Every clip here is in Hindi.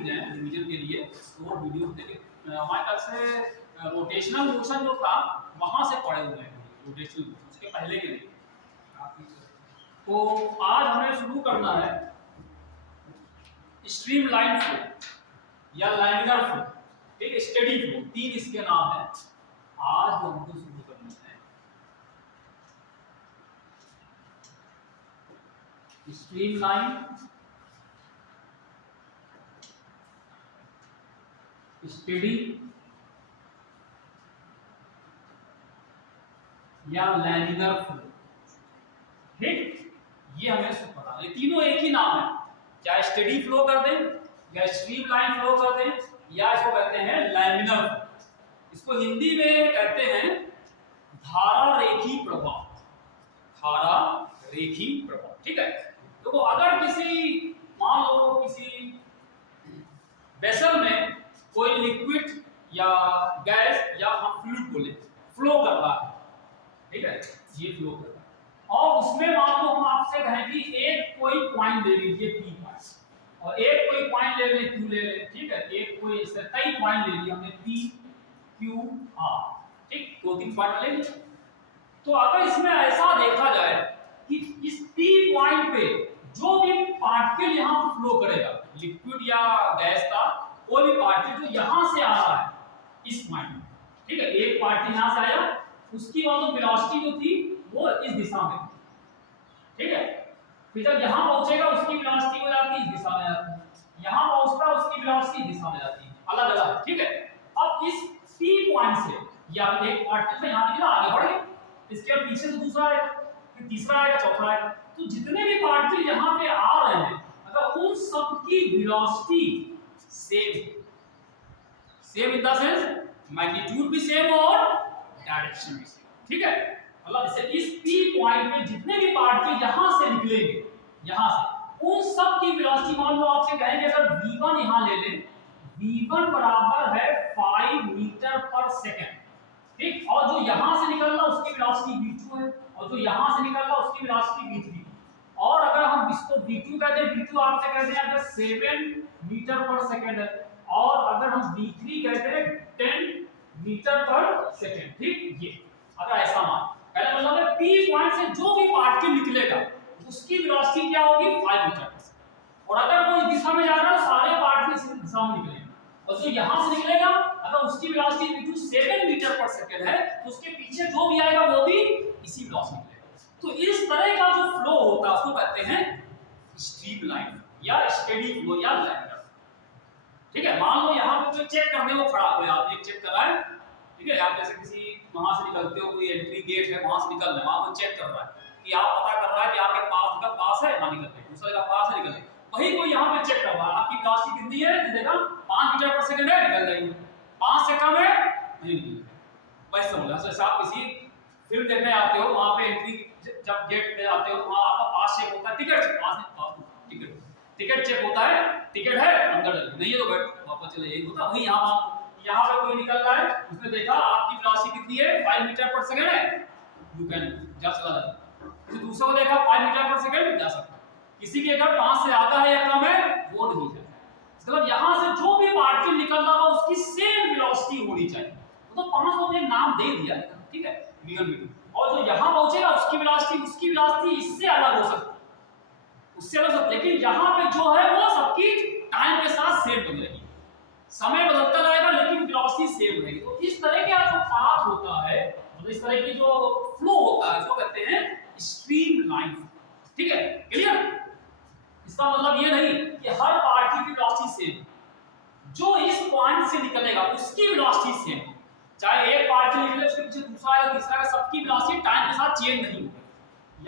चीजें हैं रिवीजन के लिए, तो वो वीडियो देखें। हमारे ख्याल से रोटेशनल मोशन जो था वहां से पढ़े हुए हैं, रोटेशनल उसके पहले के लिए। तो आज हमें शुरू करना है स्ट्रीमलाइन फ्लो या लाइनर फ्लो, एक स्टेडी फ्लो, 3 इसके नाम है। आज हमको शुरू करना है स्ट्रीमलाइन, स्टेडी या लैमिनर फ्लो। ठीक, ये हमें सब पता है, तीनों एक ही नाम है, चाहे स्टेडी फ्लो कर दें या स्ट्रीमलाइन फ्लो कर दें या इसको कहते हैं लैमिनर फ्लो। इसको हिंदी में कहते हैं धारा रेखी प्रवाह, धारा रेखी प्रवाह। ठीक है, तो अगर किसी मान लो किसी वेसल में कोई लिक्विड या गैस या हम फ्लूइड बोले फ्लो कर रहा है, ठीक है, ये फ्लो कर रहा है, और उसमें मान लो हम आपसे कहें कि एक कोई पॉइंट ले लीजिए P पॉइंट और एक कोई पॉइंट ले ले Q ले ले, ठीक है, एक कोई इससे कई पॉइंट ले लिए हमने P Q R, ठीक, 2-3 पॉइंट ले लिए। तो अगर इसमें ऐसा देखा जाए कि इस P पॉइंट पे जो भी पार्टिकल यहाँ फ्लो करेगा, लिक्विड या गैस का कोई भी पार्टिकल जो यहाँ से आ रहा है इस पॉइंट में, ठीक है, एक पार्टिकल यहाँ से आया, उसकी वाली वेलोसिटी जो थी वो इस दिशा में, ठीक है, फिर जब यहाँ पहुंचेगा उसकी वेलोसिटी हो जाती है इस दिशा में जाती है, यहाँ पहुंचता है उसकी वेलोसिटी दिशा में जाती है, अलग अलग, ठीक है। अब इस P पॉइंट से या एक पार्टिकल यहाँ पे आगे बढ़ गए, इसके बाद पीछे से दूसरा आएगा, फिर तीसरा आएगा, चौथा आएगा, तो जितने भी पार्टिकल यहाँ पे आ रहे हैं अगर उन सब की velocity same in the sense magnitude भी सेम और डायरेक्शन भी सेम, ठीक है, मतलब जैसे इस P पॉइंट में जितने भी पार्टिकल यहाँ से निकलेंगे, यहाँ से उन सब की वेलोसिटी मान लो आपसे कहेंगे अगर v1 यहाँ ले लें, v1 बराबर है 5 मीटर पर सेकंड, ठीक, और जो यहाँ से निकल रहा उसकी वेलोसिटी v2 है और जो यहाँ से निकल रहा उसकी वेलोसिटी v3, और अगर हम इसको v2 कहते हैं, v2 आपसे कहते हैं अगर 7 मीटर पर सेकंड है, और अगर हम v3 कहते हैं 10 मीटर पर सेकंड, ठीक, ये अगर ऐसा मान पहले मतलब है P पॉइंट से जो भी पार्टिकल निकलेगा उसकी वेलोसिटी क्या होगी 5 मीटर पर सेकंड, और अगर वो इस दिशा में जा रहा है सारे पार्टिकल इस दिशा में निकलेंगे, और जो यहाँ से निकलेगा अगर उसकी वेलोसिटी v2 7 मीटर पर सेकंड है तो उसके पीछे जो भी आएगा वो भी इसी वेलोसिटी निकलेगा। तो इस तरह का जो फ्लो होता है उसको कहते हैं स्ट्रीमलाइन या स्टेडी फ्लो या लाइनर, ठीक है। मान लो यहाँ पे जो चेक करने को खड़ा हो, आप एक चेक कर रहा है, ठीक है, आप जैसे किसी वहां से निकलते हो, कोई एंट्री गेट है वहां से निकल रहे हैं, वहां वो चेक कर रहा है कि आप पता कर रहा है कि आपके पास का पास है ना, निकल रहे दूसरे का पास है, निकल रहे, वही कोई यहाँ पे चेक कर रहा है आपकी वेलोसिटी कितनी है, देखा 5 मीटर पर सेकंड है, निकल रही है, 5 से कम है नहीं निकल रही, वैसे समझ लो। जैसे आप किसी फिल्म देखने आते हो, वहां पे एंट्री जब गेट पे आते हो तो वहां आपका पास चेक होता है, टिकट चेक, पास टिकट चेक होता है, टिकट है अंदर नहीं है तो बैठ वापस चले, यही होता। वही यहाँ पे कोई निकल रहा है, उसने देखा आपकी वेलोसिटी कितनी है 5 मीटर पर सेकंड है, यू कैन जा चला जाता, किसी दूसरे को देखा 5 मीटर पर सेकंड जा सकता, किसी के अगर 5 से आधा है या कम है वो नहीं जाए, मतलब यहाँ से जो भी पार्टिकल निकल रहा है उसकी सेम वेलोसिटी होनी चाहिए, तो 5 को हमने नाम दे दिया, ठीक है, v1 v2, और जो यहाँ पहुंचेगा उसकी वेलोसिटी इससे अलग हो सकती है, उससे अलग, लेकिन यहाँ पे जो है वो सबकी टाइम के साथ सेम बनी रहेगी, समय बदलता रहेगा लेकिन वेलोसिटी सेम रहेगी। तो इस तरह का जो पाथ होता है, मतलब इस तरह की जो फ्लो होता है उसको कहते हैं स्ट्रीमलाइन, ठीक है, क्लियर। इसका मतलब ये नहीं कि हर पार्टिकल की वेलोसिटी सेम, जो इस पॉइंट से निकलेगा उसकी वेलोसिटी सेम, चाहे एक पार्टिकल निकले उसके पीछे दूसरा आएगा तीसरा आएगा, सबकी वेलोसिटी टाइम के साथ चेंज नहीं होगी।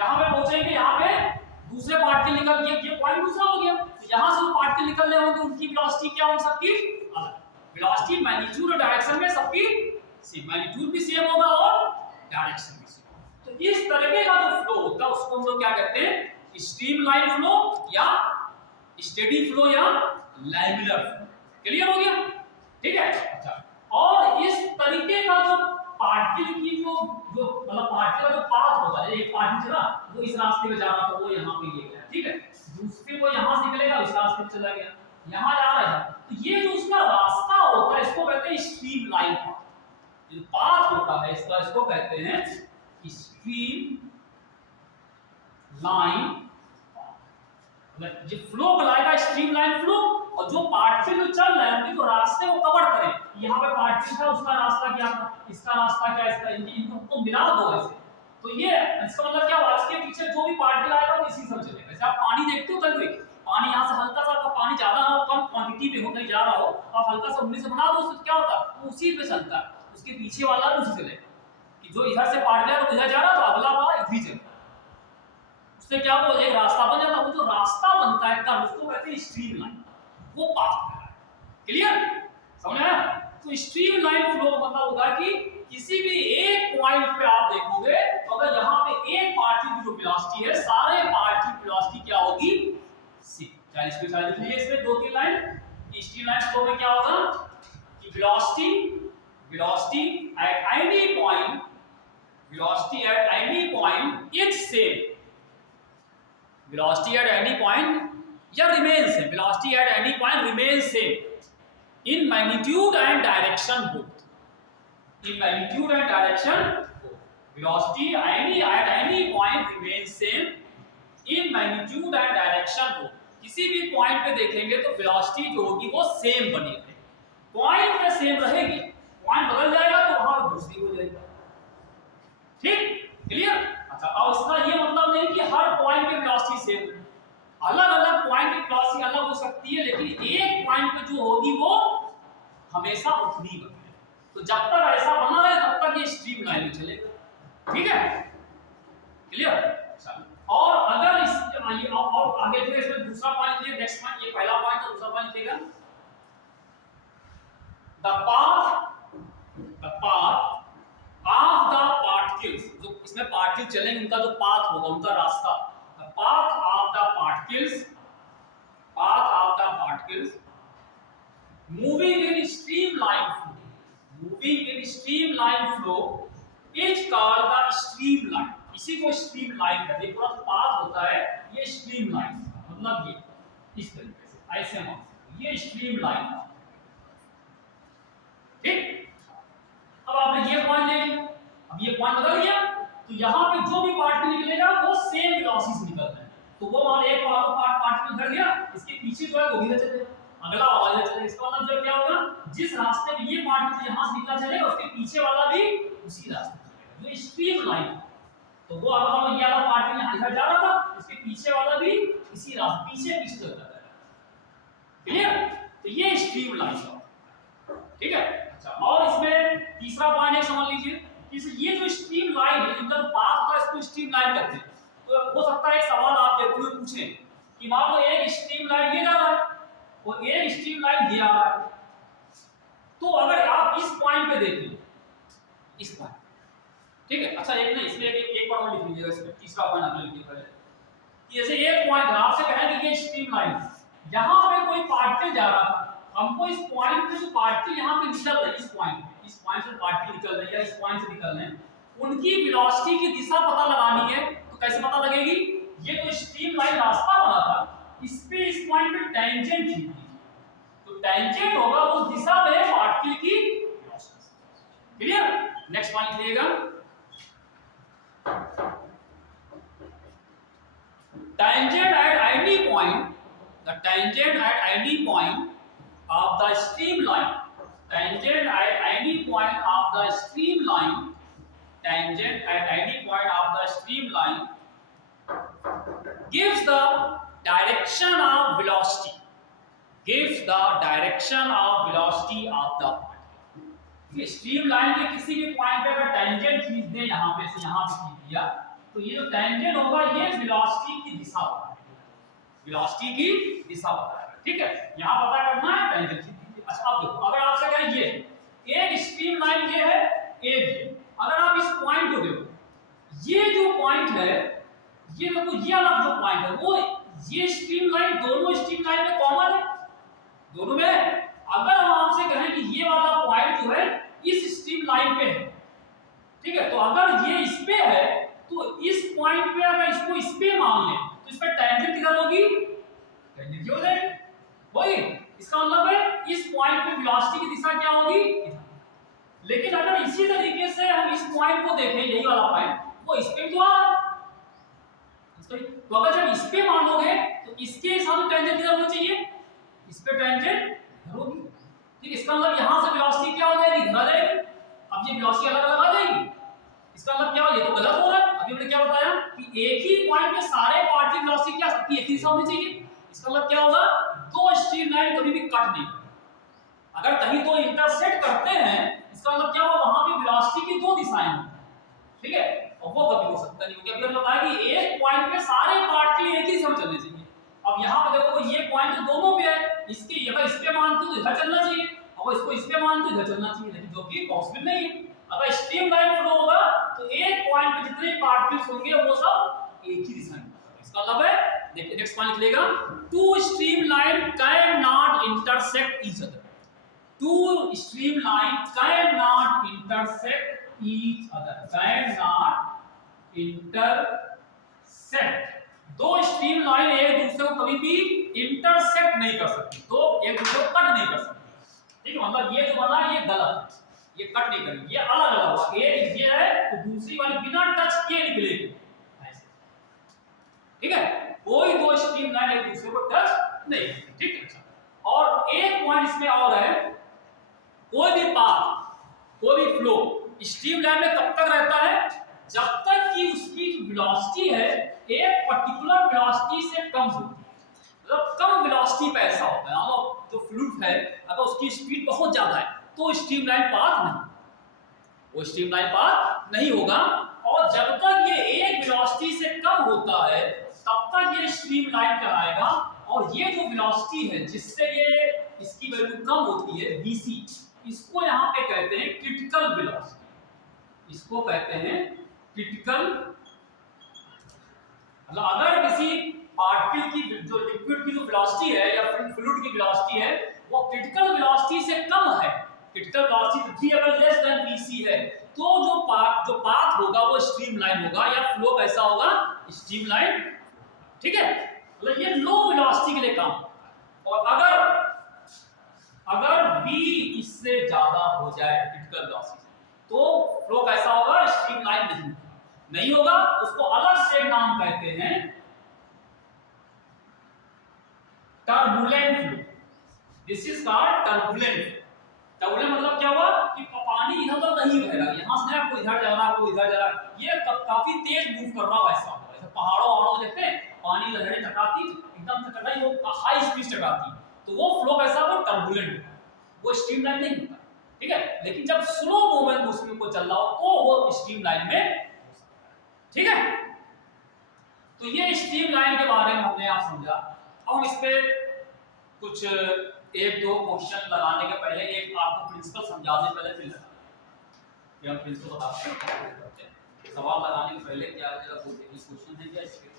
यहाँ पे पहुंचेंगे, यहाँ पे दूसरे पार्टिकल निकल गए, ये पॉइंट दूसरा हो गया, तो यहाँ से वो पार्टिकल निकल रहे होंगे उनकी वेलोसिटी क्या होगी, सबकी अलग, वेलोसिटी मैग्नीट्यूड और डायरेक्शन में सबकी सेम, मैग्नीट्यूड भी सेम होगा और डायरेक्शन भी सेम। तो इस तरीके का जो फ्लो होता है उसको हम लोग क्या कहते हैं, स्ट्रीमलाइन फ्लो या स्टेडी फ्लो या लैमिनर फ्लो, क्लियर हो गया, ठीक है। अच्छा, और इस तरीके का जो पार्टिकल की जो मतलब पार्टिकल का जो पाथ होगा, एक पार्टिकल चला वो इस रास्ते में जा रहा था, वो यहाँ पे ये गया, ठीक है, दूसरे को यहाँ से निकलेगा इस रास्ते पे चला गया, यहाँ जा रहा है, तो तो ये जो उसका रास्ता होता है इसको कहते हैं स्ट्रीम लाइन पाथ। जो पाथ होता है इसका, इसको कहते हैं स्ट्रीम लाइन। मतलब जो फ्लो बनाएगा स्ट्रीम लाइन फ्लो, और जो पार्टिकल जो चल रहे हैं उनके जो रास्ते को कवर करें। यहाँ पे पार्टिकल था, उसका रास्ता क्या था, इसका रास्ता क्या, इसका, इनको मिला दो ऐसे। तो ये इसका मतलब क्या हुआ, इसके पीछे जो भी पार्टिकल आएगा वो इसी से चलेगा। जैसे आप पानी देखते हो कभी, पानी यहाँ से हल्का सा, पानी ज्यादा ना हो, कम क्वांटिटी में हो, कहीं जा रहा हो, आप हल्का सा उंगली से बना दो, उससे क्या होता है वो उसी पे चलता है, उसके पीछे वाला भी उसी चलेगा। कि जो इधर से पार्टिकल इधर जा रहा है तो अगला वाला इधर ही चलेगा, उससे क्या हो एक रास्ता बन जाता है। वो जो रास्ता बनता है कर्व उसको कहते हैं स्ट्रीम लाइन, वो पाथ है। क्लियर, समझ आया? तो स्ट्रीम लाइन फ्लो मतलब होगा कि किसी भी एक पॉइंट पे आप देखोगे तो अगर यहाँ पे एक पार्टिकल की जो वेलोसिटी है, सारे पार्टिकल की वेलोसिटी क्या होगी, c। चाहे इसमें चाहे लिख लीजिए इसमें दो तीन लाइन। स्ट्रीम लाइन फ्लो में क्या होगा कि velocity at any point, velocity at any point is same, velocity at any point या remains same, velocity at any point remains same in magnitude and direction both, in magnitude and direction both, velocity at any point remains same in magnitude and direction both। किसी भी पॉइंट पे देखेंगे तो वेलोसिटी जो होगी वो सेम बनी रहेगी, पॉइंट पे सेम रहेगी, पॉइंट बदल जाएगा तो वहां पर दूसरी हो जाएगी। ठीक, क्लियर? अच्छा, और इसका ये मतलब नहीं कि हर पॉइंट पे वेलोसिटी सेम, अलग-अलग पॉइंट की वेलोसिटी अलग हो सकती है, लेकिन एक पॉइंट पे जो होगी वो हमेशा उतनी बनेगी। तो जब तक ऐसा बना रहे तब तक ये स्ट्रीम लाइन में चलेगा। ठीक है, क्लियर? चलो, और अगर इस और आगे जो इसमें दूसरा पॉइंट लिखिए, नेक्स्ट पॉइंट, ये पहला पॉइंट और दूसरा पॉइंट लिखिएगा। The path of the particles, जो इसमें पार्टिकल चलेंगे उनका जो पाथ होगा, उनका रास्ता, the path of the particles moving in stream line flow is called the stream line. इसी को स्ट्रीम लाइन कहते हैं। पूरा पाथ होता है ये स्ट्रीम लाइन, मतलब ये इस तरीके से ऐसे हम, ये स्ट्रीम लाइन। ठीक, अब आपने ये पॉइंट ले लिया, अब ये पॉइंट बदल गया, तो यहाँ पे जो भी पार्टिकल निकलेगा वो सेम वेलोसिटी से निकलता है। तो वो मान एक पार्टिकल इधर गया, इसके पीछे जो है वो भी इधर चलेगा, अगला वाला इधर चलेगा। इसका मतलब जो क्या होगा, जिस रास्ते में ये पार्टिकल यहाँ से निकला चलेगा उसके पीछे वाला भी उसी रास्ते से चलेगा, जो स्ट्रीम लाइन। तो वो अगर हम ये वाला पार्टिकल यहाँ इधर जा रहा था, इसके पीछे वाला भी इसी रास्ते पीछे चलता है। क्लियर? तो ये स्ट्रीम लाइन है। ठीक है, अच्छा, और इसमें तीसरा पॉइंट एक समझ लीजिए कि ये जो स्ट्रीम लाइन है, इनका जो पाथ होता है इसको स्ट्रीम लाइन कहते हैं। तो हो सकता है एक सवाल आप देखते हुए पूछें कि मान लो एक स्ट्रीम लाइन ये जा रहा है और एक स्ट्रीम लाइन ये आ रहा है, तो अगर आप इस पॉइंट पे देखें, इस पॉइंट, ठीक है, अच्छा एक नहीं, इसमें एक बार और लिख लीजिएगा, इसमें तीसरा पॉइंट आपने लिख दिया कि जैसे एक पॉइंट है, आपसे कहें कि ये स्ट्रीम लाइन, यहां पे कोई पार्टिकल जा रहा था, हमको इस पॉइंट पे जो पार्टिकल यहाँ पे निकल रहे हैं, इस पॉइंट से पार्टिकल निकल रहे हैं या इस पॉइंट से निकल रहे हैं, उनकी वेलोसिटी की दिशा पता लगानी है। तो कैसे पता लगेगी, ये तो स्ट्रीम लाइन रास्ता बना था, इस पे इस पॉइंट पे टेंजेंट थी, तो टेंजेंट होगा उस दिशा में पार्टिकल की वेलोसिटी। क्लियर? नेक्स्ट पॉइंट लिखिएगा, tangent at any point, the tangent at any point of the streamline, tangent at any point of the streamline, tangent at any point of the streamline gives the direction of velocity, gives the direction of velocity of the particle। ये streamline के किसी भी पॉइंट पे अगर tangent खींच दें, यहाँ पे से यहाँ पे खींच दिया, तो ये जो टेंजेंट होगा ये वेलोसिटी की दिशा बताएगा, वेलोसिटी की दिशा बताएगा। ठीक है, यहां पता करना है टेंजेंट की। अच्छा, अब देखो, अगर आपसे कहें ये एक स्ट्रीम लाइन ये है, एक ये, अगर आप इस पॉइंट को देखो, ये जो पॉइंट है, ये देखो, ये अलग जो पॉइंट है वो ये स्ट्रीम लाइन, दोनों स्ट्रीम लाइन में कॉमन है, दोनों में। अगर हम आपसे कहें कि ये वाला पॉइंट जो है इस स्ट्रीम लाइन पे है, ठीक है, तो अगर ये इस पे है तो इस पॉइंट पे अगर इसको इस पे मान लें तो इस पे टेंजेंट किधर होगी, टेंजेंट हो जाएगी वही। इसका मतलब है पॉइंट पे वेलोसिटी की दिशा क्या होगी इधर। लेकिन अगर इसी तरीके से हम इस पॉइंट को देखें, यही वाला पॉइंट, वो इस पे तो आ रहा है, तो अगर जब इस पे मानोगे तो इसके हिसाब से टेंजेंट किधर होनी चाहिए, इस पे टेंजेंट इधर होगी। ठीक, इसका मतलब यहां से वेलोसिटी क्या हो जाएगी, इधर आ जाएगी। अब ये वेलोसिटी अलग अलग आ जाएगी, इसका मतलब क्या हो, ये तो गलत हो रहा है। अभी मैंने क्या बताया कि एक ही पॉइंट पे सारे पार्ट की वेलोसिटी क्या सकती है, एक ही दिशा होनी चाहिए। इसका मतलब क्या होगा, दो स्ट्रीमलाइन कभी भी कट नहीं, अगर कहीं दो इंटरसेक्ट करते हैं इसका मतलब क्या होगा, वहां पे वेलोसिटी की दो दिशाएं होंगी। ठीक है, और वो कभी हो सकता नहीं, क्योंकि अभी हमने बताया कि एक पॉइंट पे सारे पार्ट के लिए एक ही दिशा चलने चाहिए। अब यहाँ पे देखो ये पॉइंट तो दोनों पे है, इसके अगर इस पे मानते तो इधर चलना चाहिए, और इसको इस पे मानते इधर चलना चाहिए, लेकिन जो कि पॉसिबल नहीं है। अगर स्ट्रीमलाइन फ्लो होगा तो एक पॉइंट पे जितने पार्टिकल्स होंगे वो सब एक ही दिशा में होंगे। इसका मतलब है, देखिए नेक्स्ट पॉइंट लिखेगा, two streamline can not intersect each other. Two streamline cannot intersect each other. Cannot intersect. दो स्ट्रीमलाइन एक दूसरे को कभी भी इंटरसेक्ट नहीं कर सकती, तो एक दूसरे को कट नहीं कर सकती। ठीक है, मतलब ये जो बना ये गलत है, ये कट नहीं करेगी, ये अलग अलग हुआ। एक ये है तो दूसरी वाली बिना टच किए निकलेगी ऐसे। ठीक है, कोई दो स्ट्रीमलाइन एक दूसरे को टच नहीं करती। ठीक है, और एक पॉइंट इसमें और है, कोई भी पाथ, कोई भी फ्लो स्ट्रीमलाइन में कब तक रहता है, जब तक कि उसकी वेलोसिटी है एक पर्टिकुलर वेलोसिटी से कम होती है। मतलब कम वेलोसिटी पे ऐसा होता है, मतलब जो फ्लूइड है अगर उसकी स्पीड बहुत ज्यादा है तो स्ट्रीमलाइन पाथ नहीं, वो स्ट्रीमलाइन पाथ नहीं होगा। और जब तक ये एक वेलोसिटी से कम होता है तब तक ये स्ट्रीमलाइन कहलाएगा। और ये जो वेलोसिटी है जिससे ये इसकी वैल्यू कम होती है vc, इसको यहाँ पे कहते हैं क्रिटिकल वेलोसिटी। इसको कहते हैं क्रिटिकल, मतलब अगर किसी पार्टिकल की जो लिक्विड की जो वेलोसिटी है या फ्लूइड की वेलोसिटी है वो क्रिटिकल वेलोसिटी से कम है, क्रिटिकल वेलोसिटी अगर लेस देन vc है, तो जो पाथ होगा वो स्ट्रीमलाइन होगा या फ्लो कैसा होगा, स्ट्रीमलाइन। ठीक है, मतलब ये लो वेलोसिटी के लिए काम होता है। और अगर v इससे ज्यादा हो जाए क्रिटिकल वेलोसिटी तो फ्लो कैसा होगा, स्ट्रीमलाइन नहीं होगा। उसको अलग से नाम कहते हैं turbulent flow. This is called turbulent. Turbulent मतलब क्या हुआ कि पानी इधर उधर नहीं बह रहा, यहां से आपको इधर जा रहा है, आपको इधर जा रहा है, ये काफी तेज मूव कर रहा है। ऐसा होता है पहाड़ों देखते हैं, पानी लहरें टकराती एकदम से टकराई, वो हाई स्पीड टकराती, तो वो फ्लो कैसा होगा, टर्बुलेंट होगा, वो स्ट्रीमलाइन नहीं होता। ठीक है, लेकिन जब स्लो मूवमेंट उसमें को चल रहा हो तो वो स्ट्रीमलाइन में हो सकता है। ठीक है, तो ये स्ट्रीमलाइन के बारे में हमने आप समझा। अब हम इस पे कुछ एक दो क्वेश्चन लगाने के पहले एक आपको प्रिंसिपल समझाने पहले फिर लगाते हैं, हम प्रिंसिपल बताते हैं। सवाल लगाने के पहले क्या जरा क्वेश्चन है क्या इसके,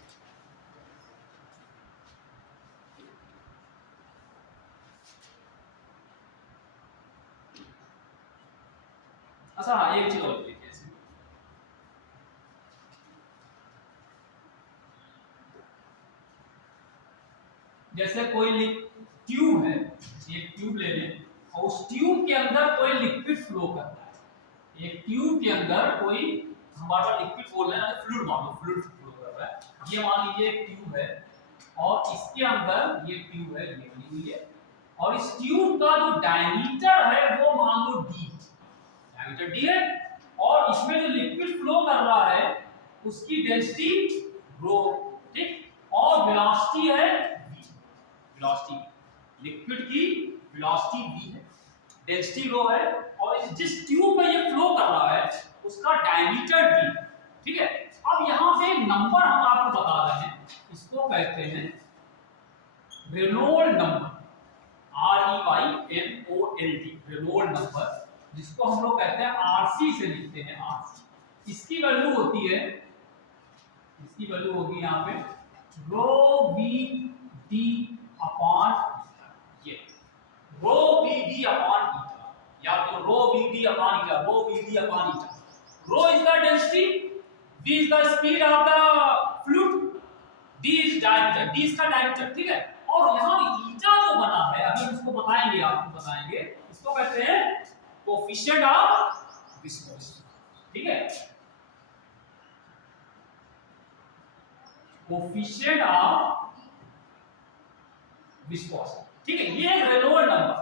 अच्छा हाँ एक चीज और देखिए, जैसे कोई ट्यूब है, एक ट्यूब ले लें और उस ट्यूब के अंदर कोई लिक्विड फ्लो कर रहा है। एक ट्यूब के अंदर कोई हमारा लिक्विड फ्लो है, फ्लूइड मान लो, फ्लूइड फ्लो कर रहा है। ये मान लीजिए एक ट्यूब है और इसके अंदर ये ट्यूब है, ये बनी हुई है, और इस ट्यूब का जो डायमीटर है वो मान लो d, डायमीटर d है, और इसमें जो लिक्विड फ्लो कर रहा है उसकी डेंसिटी रो। ठीक, और वेलोसिटी है v, वेलोसिटी लिक्विड की वेलोसिटी v है, डेंसिटी रो है, और जिस ट्यूब में ये फ्लो कर रहा है उसका डायमीटर d। ठीक है, अब यहाँ पे नंबर हम आपको बता रहे हैं, इसको कहते हैं Reynold number, REYNOLD, Reynold number, जिसको हम लोग कहते हैं RC से लिखते हैं, RC। इसकी वैल्यू होती है, इसकी वैल्यू होगी यहाँ पे रो VD अपॉन, ये रो VD अपॉन ईटा, या तो rho VD upon eta, rho VD upon eta. Rho is the density, V is the speed of the fluid, D is diameter, D इसका diameter। ठीक है, और यहाँ ईटा जो जो बना है, अभी हम इसको बताएंगे, आपको बताएंगे, इसको कहते हैं कोफिशिएंट ऑफ विस्कोसिटी। ठीक है, कोफिशिएंट ऑफ विस्कोसिटी। ठीक है, ये एक रेनॉल्ड नंबर,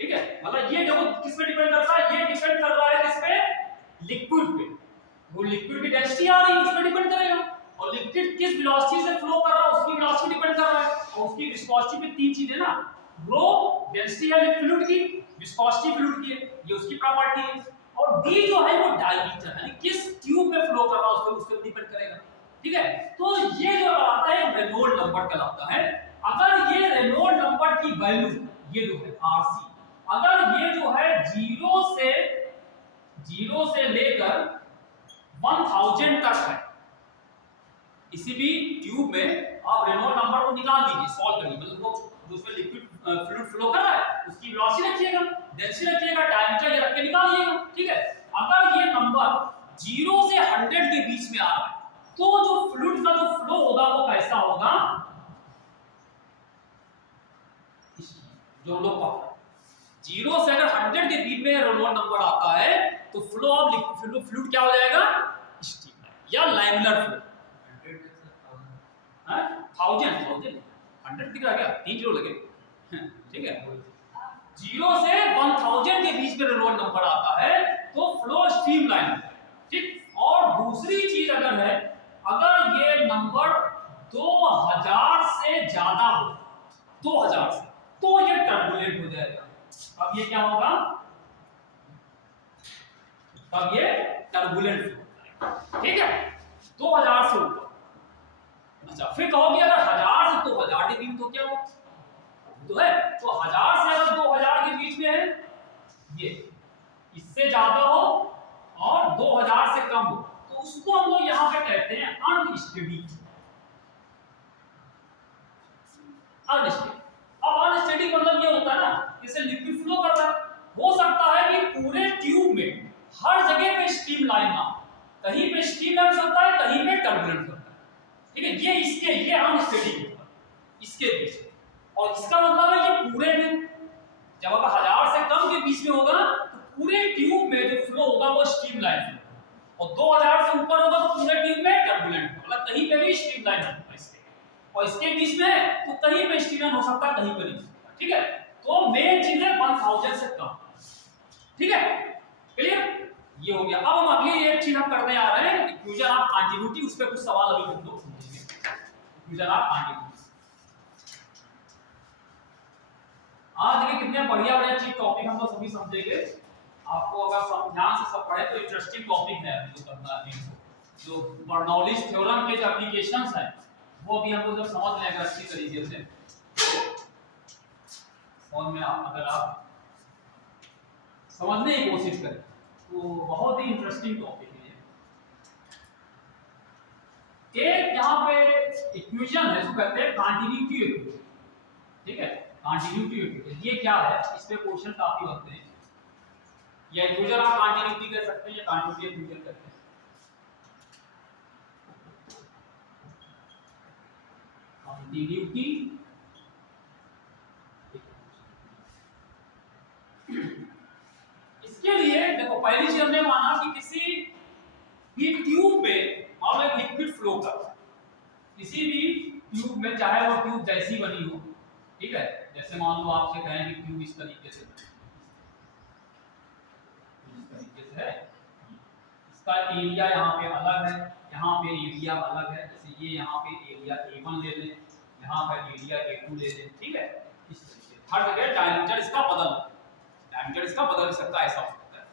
ठीक है, मतलब ये देखो किस पे डिपेंड करता है, ये डिपेंड कर रहा है किस पे, लिक्विड पे। वो लिक्विड की डेंसिटी आ रही है, उस पे डिपेंड करेगा, और लिक्विड किस वेलोसिटी से फ्लो कर रहा है उसकी वेलोसिटी डिपेंड कर रहा है, और उसकी विस्कोसिटी पे तीन चीजें ना, रो डेंसिटी है फ्लूइड की, विस्कोसिटी फ्लूइड की है, ये उसकी प्रॉपर्टी है, और डी जो है वो डायमीटर यानी किस ट्यूब में फ्लो कर रहा है उस पे डिपेंड करेगा। ठीक है, तो ये जो आता है रेनॉल्ड नंबर कहलाता है। अगर ये रेनॉल्ड नंबर की वैल्यू ये जो है आरसी, अगर ये जो है जीरो से लेकर 1000 तक है, किसी भी ट्यूब में आप रेनॉल्ड नंबर को निकाल लीजिए, सॉल्व करिए, मतलब वो उसमें लिक्विड फ्लूइड फ्लो कर रहा है उसकी वेलोसिटी रखिएगा, डेंसिटी रखिएगा, डायमीटर ये रख के निकालिएगा। ठीक है, अगर ये नंबर 0 से 100 के बीच में आ रहा है तो जो फ्लूइड का जो फ्लो होगा वो कैसा होगा, जो हम लोग पढ़ 0 से अगर 100 के बीच में रेनॉल्ड नंबर आता है तो फ्लो ऑफ फ्लूइड क्या हो जाएगा, स्टीमलाइन या लैमिनर फ्लो। 1000 100 दिख रहा क्या, 3 जीरो लगे। ठीक है, 0 से 1000 के बीच में रेनॉल्ड नंबर आता है तो फ्लो स्ट्रीमलाइन होता है। ठीक, और दूसरी चीज अगर है, अगर ये नंबर 2000 से ज्यादा हो, 2000 से, तो ये टर्बुलेंट हो जाएगा। अब ये क्या होगा, तब ये टर्बुलेंट फ्लो। ठीक है, 2000 से ऊपर। अच्छा, फिर कहोगे अगर 1000 से 2000 के बीच तो क्या हो, तो है, तो 1000 से अगर 2000 के बीच में है, ये इससे ज्यादा हो और 2000 से कम हो, तो उसको हम लोग यहां पे कहते हैं अनस्टेडी। अनस्टेडी, अब अनस्टेडी मतलब ये होता है ना, जैसे लिक्विड फ्लो कर रहा है, हो सकता है कि पूरे ट्यूब में हर जगह पे स्ट्रीमलाइन ना, कहीं पे स्ट्रीमलाइन हो सकता है, कहीं पे टर्बुलेंट होता है। ठीक है, ये अनस्टेडी होता है इसके बीच, और इसका मतलब है कि पूरे में जब अगर 1000 से कम के बीच में होगा तो पूरे ट्यूब में जो फ्लो होगा वो स्ट्रीमलाइन होगा, और 2000 से ऊपर होगा तो पूरे ट्यूब में टर्बुलेंट होगा, मतलब कहीं पे भी स्ट्रीमलाइन होगा इसके, और इसके बीच में तो कहीं पे स्ट्रीमलाइन हो सकता है, कहीं पे नहीं हो सकता। ठीक है, तो मेन चीज है 1000 से कम। ठीक है, क्लियर, ये हो गया। अब हम अगली एक चीज हम करने आ रहे हैं, इक्वेशन ऑफ कंटिन्यूटी, उस पे कुछ सवाल अभी हम लोग समझेंगे। इक्वेशन ऑफ कंटिन्यूटी, आज देखिए कितने बढ़िया बढ़िया चीज टॉपिक हम लोग सभी समझेंगे। आपको अगर ध्यान से सब पढ़े तो इंटरेस्टिंग टॉपिक है जो करना है, जो बर्नौलीज थ्योरम के जो एप्लीकेशंस हैं वो भी हम लोग जब समझ लेंगे अच्छी तरीके से, और में अगर आप समझने की कोशिश करें तो बहुत ही इंटरेस्टिंग टॉपिक है। एक यहाँ पे इक्वेशन है, इसको कहते हैं कंटिन्यूटी इक्वेशन। ठीक है, कंटिन्यूटी इक्वेशन ये क्या है, इस पे क्वेश्चन काफी होते हैं। या इक्वेशन आप कंटिन्यूटी कह सकते हैं या कंटिन्यूटी इक्वेशन कहते हैं। कंटिन्यूटी इसके लिए देखो, पहली चीज हमने माना कि किसी भी ट्यूब में मान लो लिक्विड फ्लो कर रहा है, किसी भी ट्यूब में, चाहे वो ट्यूब जैसी बनी हो, ठीक है, जैसे मान लो आपसे कहें कि ट्यूब इस तरीके से है, इसका एरिया यहाँ पे अलग है, यहाँ पे एरिया अलग है, जैसे ये यहाँ पे एरिया A1 ले लें, यहाँ पे एरिया A2 ले लें। ठीक है, इस तरीके से हर जगह डायमीटर इसका बदल सकता है, ऐसा हो सकता है।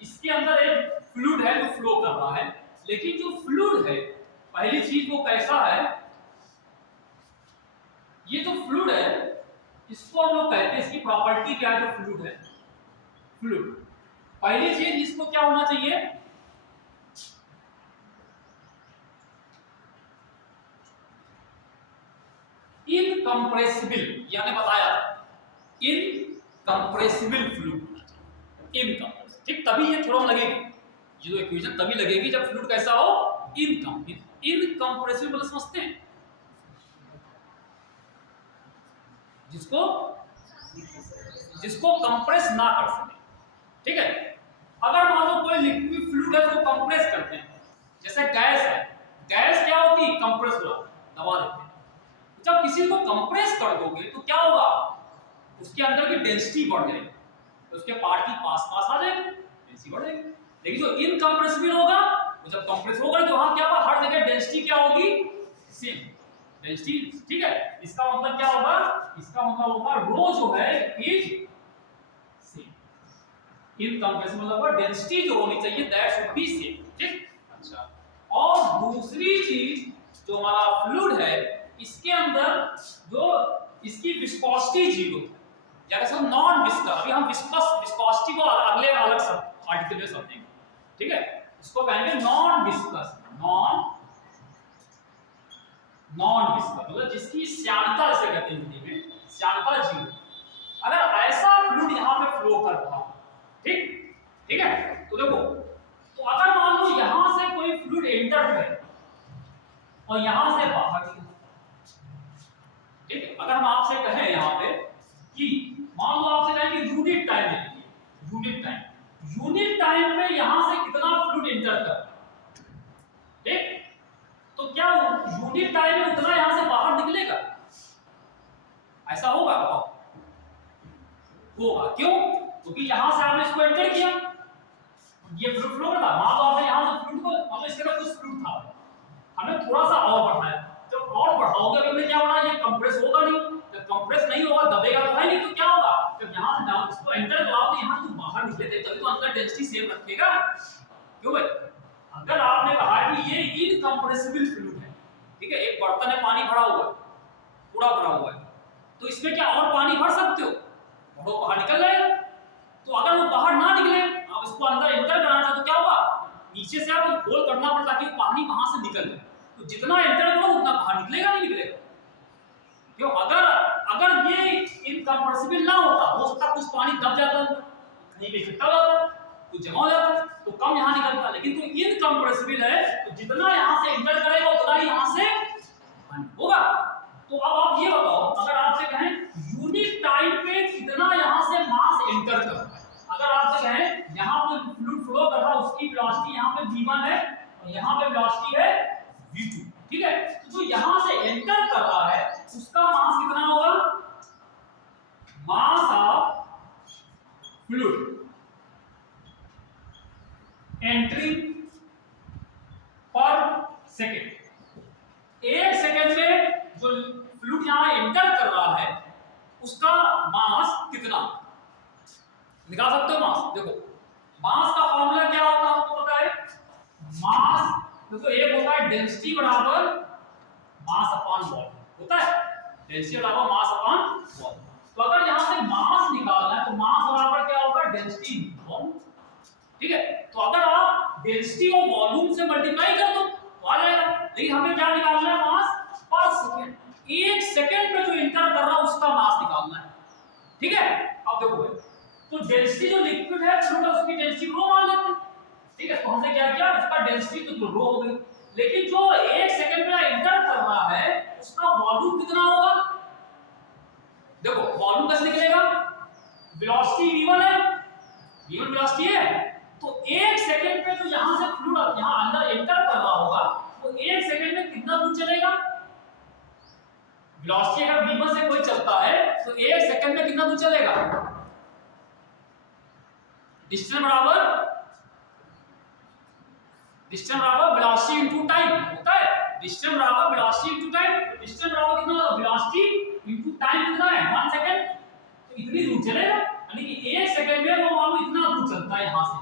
इसके अंदर एक फ्लूइड है जो फ्लो कर रहा है, लेकिन जो फ्लूइड है, पहली चीज वो कैसा है, ये जो फ्लूइड है इसको हम लोग कहते हैं, इसकी प्रॉपर्टी क्या है, जो फ्लूइड है, फ्लूइड पहली चीज इसको क्या होना चाहिए, इनकंप्रेसिबल, यानी बताया इनकंप्रेसिबल फ्लूइड, इनकंप्रेसिबल। ठीक, तभी ये थ्योरम लगेगी, ये जो इक्वेशन तभी लगेगी जब फ्लूइड कैसा हो, इनकंप्रेसिबल। समझते हैं, जिसको जिसको कंप्रेस ना कर सके, ठीक है। अगर मान लो कोई लिक्विड फ्लूइड है उसको कंप्रेस करते हैं, जैसे गैस है, गैस क्या होती है, कंप्रेस हो, दबा देते हैं। जब किसी को कंप्रेस कर दोगे तो क्या होगा, उसके अंदर की डेंसिटी बढ़ जाएगी, तो उसके पार्ट की पास आ जाएगी, डेंसिटी बढ़ जाएगी। लेकिन जो इनकंप्रेसिबल होगा, वो जब कंप्रेस होगा तो वहां क्या होगा, हर जगह डेंसिटी क्या होगी, सेम डेंसिटी, ठीक है। इसका मतलब क्या होगा, इसका मतलब होगा रो जो है इज सेम। इनकंप्रेसिबल मतलब डेंसिटी जो होनी चाहिए दैट शुड बी सेम, ठीक। अच्छा, और दूसरी चीज जो हमारा फ्लूइड है, इसके अंदर जो इसकी विस्कोसिटी जीरो, या कैसे नॉन विस्कस, अभी हम विस्कोसिटी को अगले अलग सब आर्टिकल में समझेंगे, ठीक है। इसको कहेंगे नॉन विस्कस, नॉन विस्कस मतलब जिसकी श्यानता जैसे कहते हैं हिंदी में, श्यानता जीरो। अगर ऐसा फ्लूइड यहां पे फ्लो कर रहा है, ठीक ठीक है, तो देखो, तो अगर मान लो यहां से कोई फ्लूइड एंटर करे और यहां से बाहर निकले, ठीक है। अगर हम आपसे कहें यहां पे कि मान लो आपसे कहें कि यूनिट टाइम है, यूनिट टाइम पे यहां से कितना फ्लूइड एंटर कर, ठीक, तो क्या यूनिट टाइम में उतना यहां से बाहर निकलेगा, ऐसा होगा, होगा, क्यों, क्योंकि यहां से आपने इसको एंटर किया, ये फ्लूइड फ्लो था, मान लो आपने यहां से फ्लूइड को, मतलब इसके अंदर कुछ फ्लूइड था, हमने थोड़ा सा और बढ़ाया, जब और बढ़ाओगे तो हमने क्या बना, ये कंप्रेस होगा नहीं, जब कंप्रेस नहीं होगा दबेगा तो है नहीं, तो क्या होगा, जब यहां से डाउन इसको एंटर कराओगे यहां से बाहर निकले तभी तो अंदर डेंसिटी सेम रखेगा, क्यों भाई। अगर आपने कहा कि ये इनकंप्रेसिबल फ्लूइड है, ठीक है, एक बर्तन में पानी भरा हुआ है, पूरा भरा हुआ है, तो इसमें क्या और पानी भर सकते हो, भरो बाहर निकल जाएगा। तो अगर वो बाहर ना निकले, आप इसको अंदर एंटर कराना चाहते तो क्या होगा, नीचे से आप होल करना पड़ता कि पानी वहां से निकल जाए, तो जितना एंटर करो उतना बाहर निकलेगा, नहीं निकलेगा, क्यों, अगर ये इनकंप्रेसिबल ना होता, हो सकता कुछ पानी दब जाता, कहीं पे इकट्ठा हो जाता, कुछ जमा हो जाता, तो कम यहां निकलता, लेकिन तो इनकंप्रेसिबल है, तो जितना यहां से एंटर करेगा उतना ही यहां से होगा। तो अब आप ये बताओ, अगर आपसे कहें यूनिट टाइम पे कितना यहां से मास एंटर कर रहा है, अगर आपसे कहें यहां पे फ्लूइड फ्लो कर रहा है, उसकी वेलोसिटी यहां पे v1 है और यहां पे वेलोसिटी है v2, ठीक है, तो जो यहां से एंटर कर रहा है उसका मास कितना होगा, मास ऑफ फ्लूइड एंट्री पर सेकेंड, एक सेकेंड में जो फ्लूइड यहां एंटर कर रहा है उसका मास कितना, निकाल सकते हो मास। देखो मास का फॉर्मूला क्या होता है आपको पता है, मास देखो एक होता है डेंसिटी बराबर मास अपॉन वॉल्यूम, होता है डेंसिटी बराबर मास अपॉन वॉल्यूम। तो अगर यहां से मास निकालना है तो मास बराबर क्या होगा, डेंसिटी वॉल्यूम, ठीक है। तो अगर आप डेंसिटी और वॉल्यूम से मल्टीप्लाई कर दो तो आ जाएगा, लेकिन हमें क्या निकालना है, मास पर सेकंड, एक सेकंड में जो एंटर कर रहा है उसका मास निकालना है, ठीक है। अब देखो तो डेंसिटी जो लिक्विड है फ्लूइड उसकी डेंसिटी रो मान लेते हैं, ठीक है। तो हमने क्या किया, उसका डेंसिटी तो रो हो गई, लेकिन जो एक सेकंड में एंटर कर रहा है उसका वॉल्यूम कितना होगा, देखो वॉल्यूम कैसे निकलेगा, वेलोसिटी v1 है, v1 वेलोसिटी है, तो एक सेकंड में जो यहां से फ्लूइड यहां अंदर एंटर कर रहा होगा वो एक सेकंड में कितना दूर चलेगा, वेलोसिटी अगर v1 से कोई चलता है तो एक सेकंड में कितना दूर चलेगा, डिस्टेंस बराबर वेलोसिटी इनटू टाइम होता है, डिस्टेंस बराबर वेलोसिटी इनटू टाइम, डिस्टेंस बराबर कितना, वेलोसिटी इनटू टाइम कितना है 1 सेकंड, तो इतनी दूर चलेगा, यानी कि 1 सेकंड में वो मानो इतना दूर चलता है यहां से,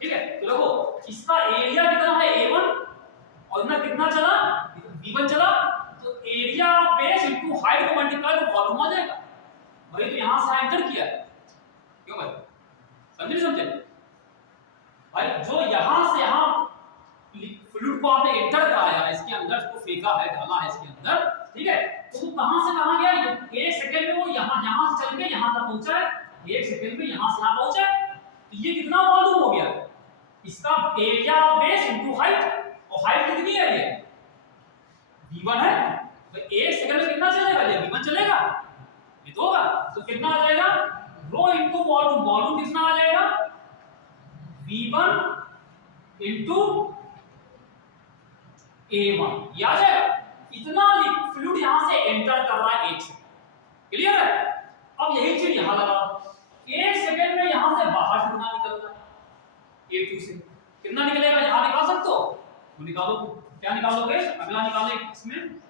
ठीक है। तो देखो इसका एरिया कितना है a1 और इतना कितना चला v1 चला, तो एरिया बेस इनटू हाइट को मल्टीप्लाई तो वॉल्यूम आ जाएगा, भाई तो यहां से एंटर किया है, क्यों भाई, समझे भाई, जो यहां से यहां फ्लूइड को आपने एंटर कराया है इसके अंदर, इसको फेंका है, डाला है इसके अंदर, ठीक है, तो वो कहां से कहां गया, एक सेकंड में वो यहां से चल के यहां तक पहुंचा है, एक सेकंड में यहां से यहां पहुंचा है, तो ये कितना वॉल्यूम हो गया, इसका एरिया बेस इनटू हाइट, और हाइट कितनी है, ये v1 है, तो 1 सेकंड में कितना चलेगा? ये v1 चलेगा, ये तो होगा। तो कितना आ जाएगा? रो इनटू वॉल्यूम, वॉल्यूम कितना आ जाएगा? v1 इनटू a1, ये आ जाएगा। इतना फ्लूइड यहां से एंटर कर रहा है 1 सेकंड, क्लियर है? अब यही चीज यहां लगाओ, 1 सेकंड में यहां से बाहर कितना निकल रहा है A2 से, कितना निकलेगा? यहां निकाल सकते हो, तो निकालो। क्या निकालोगे? अगला निकाले इसमें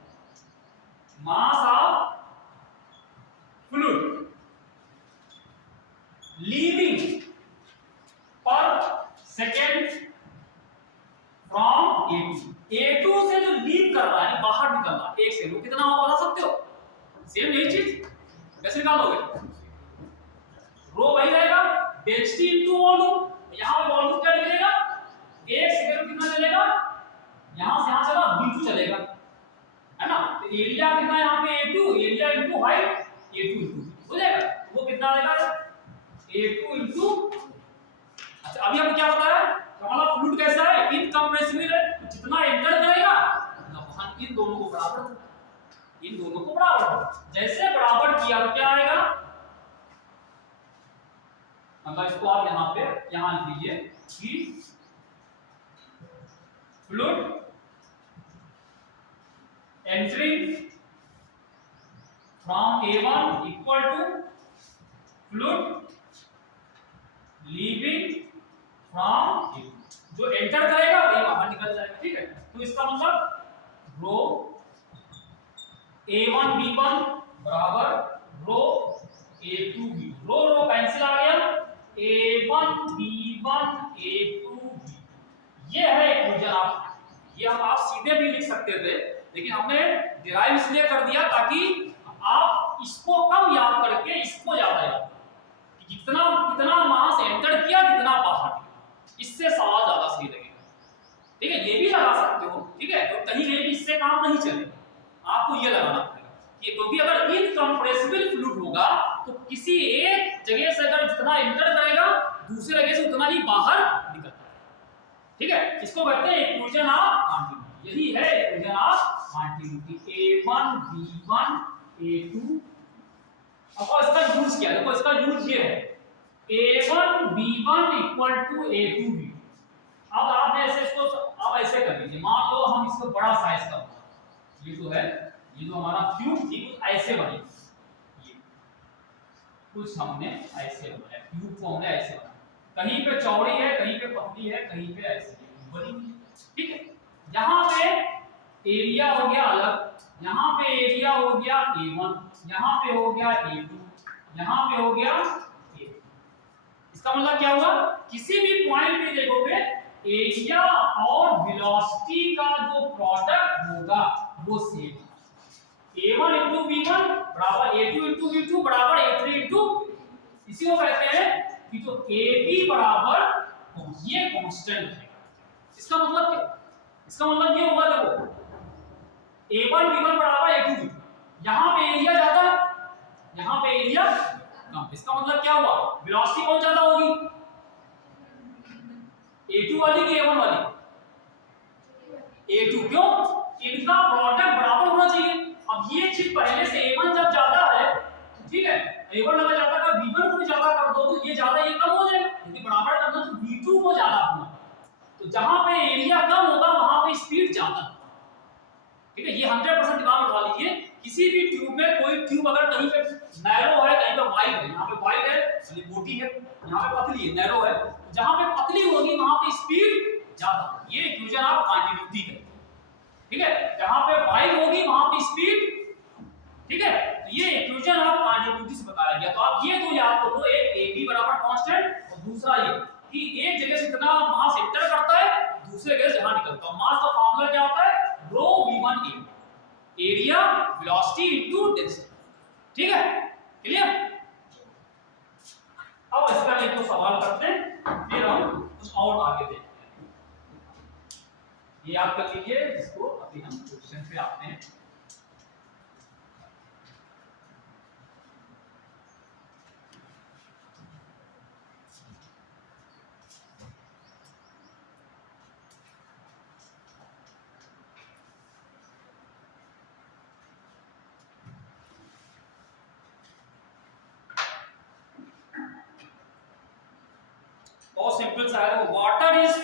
मास ऑफ फ्लूइड लीविंग पर सेकेंड फ्रॉम A2 से जो लीव कर रहा है, बाहर निकल रहा है 1 से, वो कितना होगा बता सकते हो? सेम यही चीज कैसे निकालोगे? रो वही रहेगा, डेंसिटी इनटू वॉल्यूम। यहां पे वॉल्यूम क्या निकलेगा? 1 सेकंड में कितना चलेगा? यहां से यहां चला v2 चलेगा, है ना? तो एरिया कितना यहां पे A2, area into height A2 into हो जाएगा। वो कितना आएगा? A2 इनटू, अच्छा अभी हमने क्या बताया? हमारा फ्लूइड कैसा है? इनकंप्रेसिबल है, तो जितना एंटर करेगा उतना बाहर, इन दोनों को बराबर, इन दोनों को बराबर। जैसे बराबर किया तो क्या आएगा? मतलब इसको आप यहां पे यहां लिख लीजिए कि fluid entering from A1 equal to fluid leaving from A2, जो एंटर करेगा वही बाहर निकल जाएगा, ठीक है? तो इसका मतलब रो A1 B1 बराबर रो A2 B, रो रो कैंसिल आ गया, A1 B1 A2 B, ये है इक्वेशन। आप ये आप सीधे भी लिख सकते थे, लेकिन हमने डिराइव इसलिए कर दिया ताकि आप इसको कम याद करके इसको ज्यादा याद, कि कितना कितना मास एंटर किया कितना बाहर, इससे सवाल ज्यादा सही लगेगा, ठीक है? ये भी लगा सकते हो, ठीक है? तो कहीं कहीं इससे काम नहीं चलेगा, आपको ये लगाना पड़ेगा कि क्योंकि अगर इनकंप्रेसिबल फ्लूइड होगा तो किसी एक जगह से अगर जितना एंटर करेगा दूसरी जगह से उतना ही बाहर निकलता है, ठीक है? इसको कहते हैं इक्वेशन ऑफ कॉन्टिन्यूटी, यही है equation of continuity. A1 B1 A2, अब इसका यूज क्या है? देखो इसका यूज ये है, A1 B1 equal to A2 B। अब आपने ऐसे इसको अब ऐसे कर लीजिए, मान लो हम इसको बड़ा साइज का, ये तो है, ये जो हमारा क्यूब थी ऐसे बनी, ये कुछ हमने ऐसे बनाया, क्यूब को हमने ऐसे बनाया, कहीं पे चौड़ी है, कहीं पे पतली है, कहीं पे ऐसे बनी, ठीक है? यहाँ पे एरिया हो गया अलग, यहाँ पे एरिया हो गया A1, यहाँ पे हो गया A2, यहाँ पे हो गया A2। इसका मतलब क्या हुआ? किसी भी पॉइंट पे देखोगे एरिया और वेलोसिटी का जो प्रोडक्ट होगा वो सेम, A1 into V1 बराबर A2 into V2 बराबर A3 into, इसी को कहते हैं कि जो AB बराबर ये कांस्टेंट है। इसका मतलब क्या? इसका मतलब ये होगा, देखो A1 V1 बराबर A2 V2, यहाँ पे एरिया ज्यादा, यहाँ पे एरिया कम, इसका मतलब क्या हुआ? वेलोसिटी कौन ज्यादा होगी? A2 वाली कि A1 वाली? A2, क्यों? इनका प्रोडक्ट बराबर होना चाहिए। अब ये चीज पहले से A1 जब ज्यादा है, ठीक है, A1 लगा ज्यादा का V1 को भी ज्यादा कर दो तो ये ज्यादा ये कम हो जाएगा, यदि बराबर करना तो V2 को ज्यादा होना, तो जहां पे एरिया कम होगा वहां पे स्पीड ज्यादा, ठीक है? ये 100% दिमाग बिठा लीजिए, किसी भी ट्यूब में, कोई ट्यूब अगर कहीं पे नैरो है, कहीं पे वाइड है, यहाँ पे वाइड है यानी मोटी है, यहाँ पे पतली है, नैरो है, जहां पे पतली होगी वहां पे स्पीड ज्यादा, ये इक्वेशन आप कंटिन्यूटी है, ठीक है? जहां पे वाइड होगी वहां पे स्पीड, ठीक है? तो ये इक्वेशन आप कंटिन्यूटी से बताया गया। तो आप ये दो याद कर लो, एक AB बराबर कांस्टेंट और दूसरा ये कि एक जगह से कितना मास एंटर करता है, दूसरे जगह से जहां निकलता है। मास का फार्मूला क्या होता है? रो V1 A, area velocity into density, ठीक है? क्लियर? अब इसका एक तो सवाल करते हैं, फिर हम कुछ और आगे देखते हैं। ये याद कर लीजिए, इसको अभी हम क्वेश्चन पे आते हैं। सिंपल सा है, water is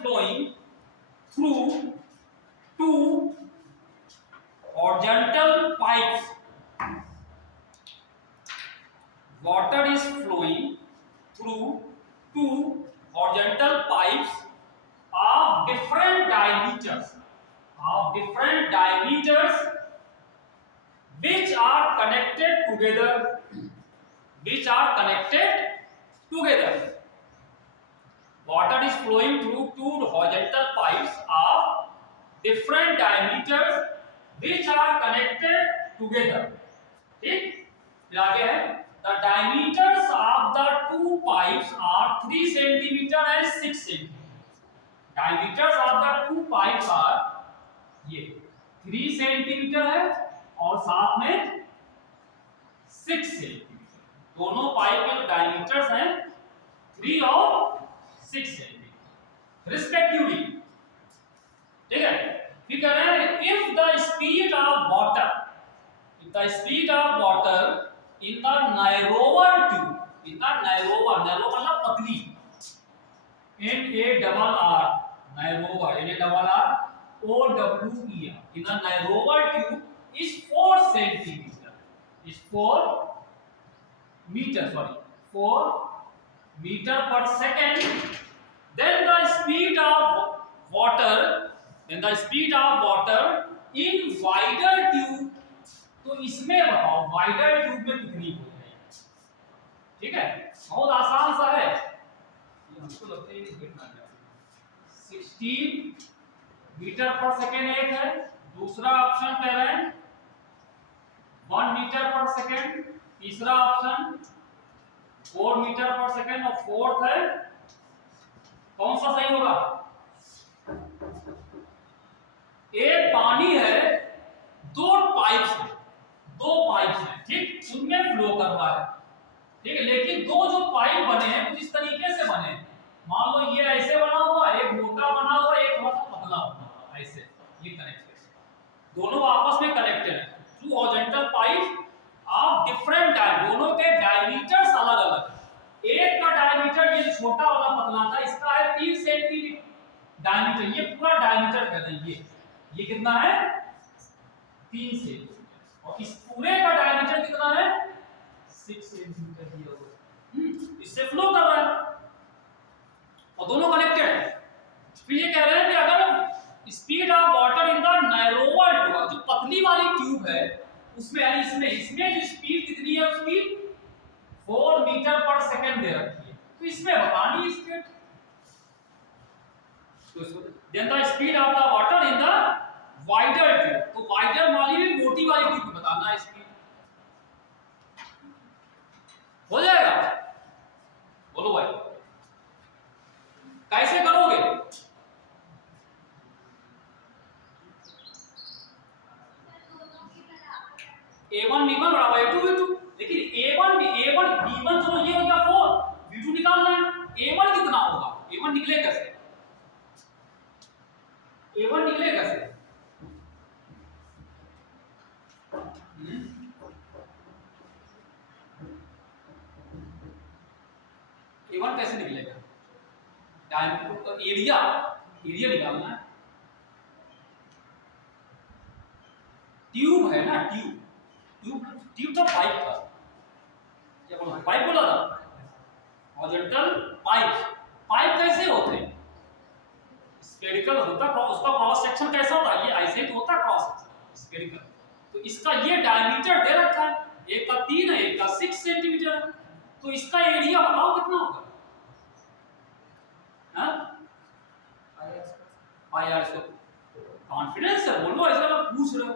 flowing through two horizontal pipes. Water is flowing through two horizontal pipes of different diameters, which are connected together. Water is flowing through two horizontal pipes of different diameters which are connected together. ठीक, फिर आगे है the diameters of the two pipes are 3 centimeter and 6 centimeter. Diameters of the two pipes are ये 3 सेंटीमीटर है और साथ में 6 सेंटीमीटर, दोनों पाइप के डायमीटर्स हैं 3 और 6 सेंटीमीटर रिस्पेक्टिवली। ठीक है, फिर कह रहे हैं if the speed of water in the narrower tube, narrow मतलब पतली, NARR narrower, NARR OWER, in the narrower tube is 4 centimeter, is 4 meter per second, then the speed of water in wider tube, तो इसमें बताओ वाइडर ट्यूब में कितनी हो जाएगी। ठीक है, बहुत आसान सा है, ये हमको लगता है 16 मीटर पर सेकेंड एक है, दूसरा ऑप्शन कह रहे हैं 1 मीटर पर सेकेंड, तीसरा ऑप्शन 4 मीटर पर सेकेंड और फोर्थ है कौन सा सही होगा? एक पानी है, दो पाइप्स हैं, ठीक, उनमें फ्लो कर रहा है। ठीक है, लेकिन दो जो पाइप बने हैं कुछ इस तरीके से बने हैं, मान लो ये ऐसे बना हुआ, एक मोटा बना हुआ, एक थोड़ा सा पतला बना हुआ, ऐसे ये कनेक्टेड, दोनों आपस में कनेक्टेड है। Two horizontal pipe of different दोनों के डायमीटर्स अलग अलग है। एक का डायमीटर ये छोटा वाला पतला था, इसका है 3 सेंटीमीटर डायमीटर, ये पूरा डायमीटर कहते हैं, ये कितना है 3 सेंटीमीटर, और इस पूरे का डायमीटर कितना है 6 सेंटीमीटर दिया हुआ है। इससे फ्लो कर रहा है और दोनों कनेक्टेड है। फिर ये कह रहे हैं कि अगर speed of water in the narrower tube, जो पतली वाली ट्यूब है उसमें यानी इसमें जो स्पीड कितनी है, उसकी 4 मीटर पर सेकंड दे रखी है, तो इसमें बतानी speed, then the speed of the water in the wider tube, तो वाइडर वाली भी मोटी वाली ट्यूब में बताना है स्पीड। हो जाएगा, बोलो भाई कैसे करोगे? A1 B1 बराबर A2 B2, लेकिन A1 B1 जो ये हो गया 4, B2 निकालना है, A1 कितना होगा? A1 निकले कैसे? A1 निकले कैसे? A1 कैसे निकलेगा? डायमीटर तो एरिया निकालना है, ट्यूब है ना, ट्यूब तो पाइप था, क्या बोला, पाइप बोला था, हॉरिजॉन्टल पाइप कैसे होते हैं? स्फेरिकल होता, उसका क्रॉस सेक्शन कैसा होता है? ये ऐसे तो होता क्रॉस सेक्शन स्फेरिकल, तो इसका ये डायमीटर दे रखा है, एक का 3 है, एक का 6 सेंटीमीटर है, तो इसका एरिया बताओ कितना होगा? पाई आर स्क्वायर, कॉन्फिडेंस है बोलो, ऐसा आप पूछ रहे हो,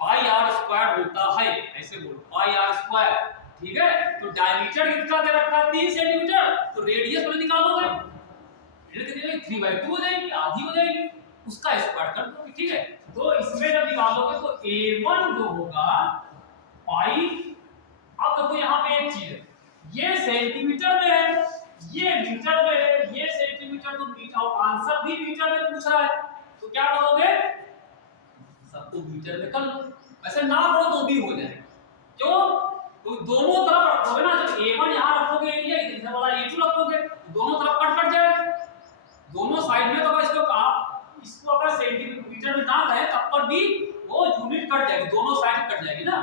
पाई आर स्क्वायर होता है, ऐसे बोलो पाई आर स्क्वायर। ठीक है, तो डायमीटर कितना दे रखा है 3 सेंटीमीटर, तो रेडियस बोले निकालोगे, रेडियस कितनी 3/2 हो जाएगी, आधी हो जाएगी, उसका स्क्वायर कर दोगे। ठीक है, तो इसमें जब निकालोगे तो A1 जो होगा पाई, अब देखो यहाँ पे एक चीज है, ये सेंटीमीटर में है, ये मीटर में है, ये सेंटीमीटर तो मीटर, और आंसर भी मीटर में पूछ रहा है, तो क्या करोगे? सबको मीटर में कर लो, वैसे ना करो तो भी हो जाएगा। क्यों? तो दोनों तरफ रखोगे ना, जब A1 यहाँ रखोगे एरिया, इधर वाला A2 साइड में, तो अगर इसको आप इसको अगर सेंटीमीटर में ना गए तब पर भी वो यूनिट कट जाएगी, दोनों साइड कट जाएगी ना।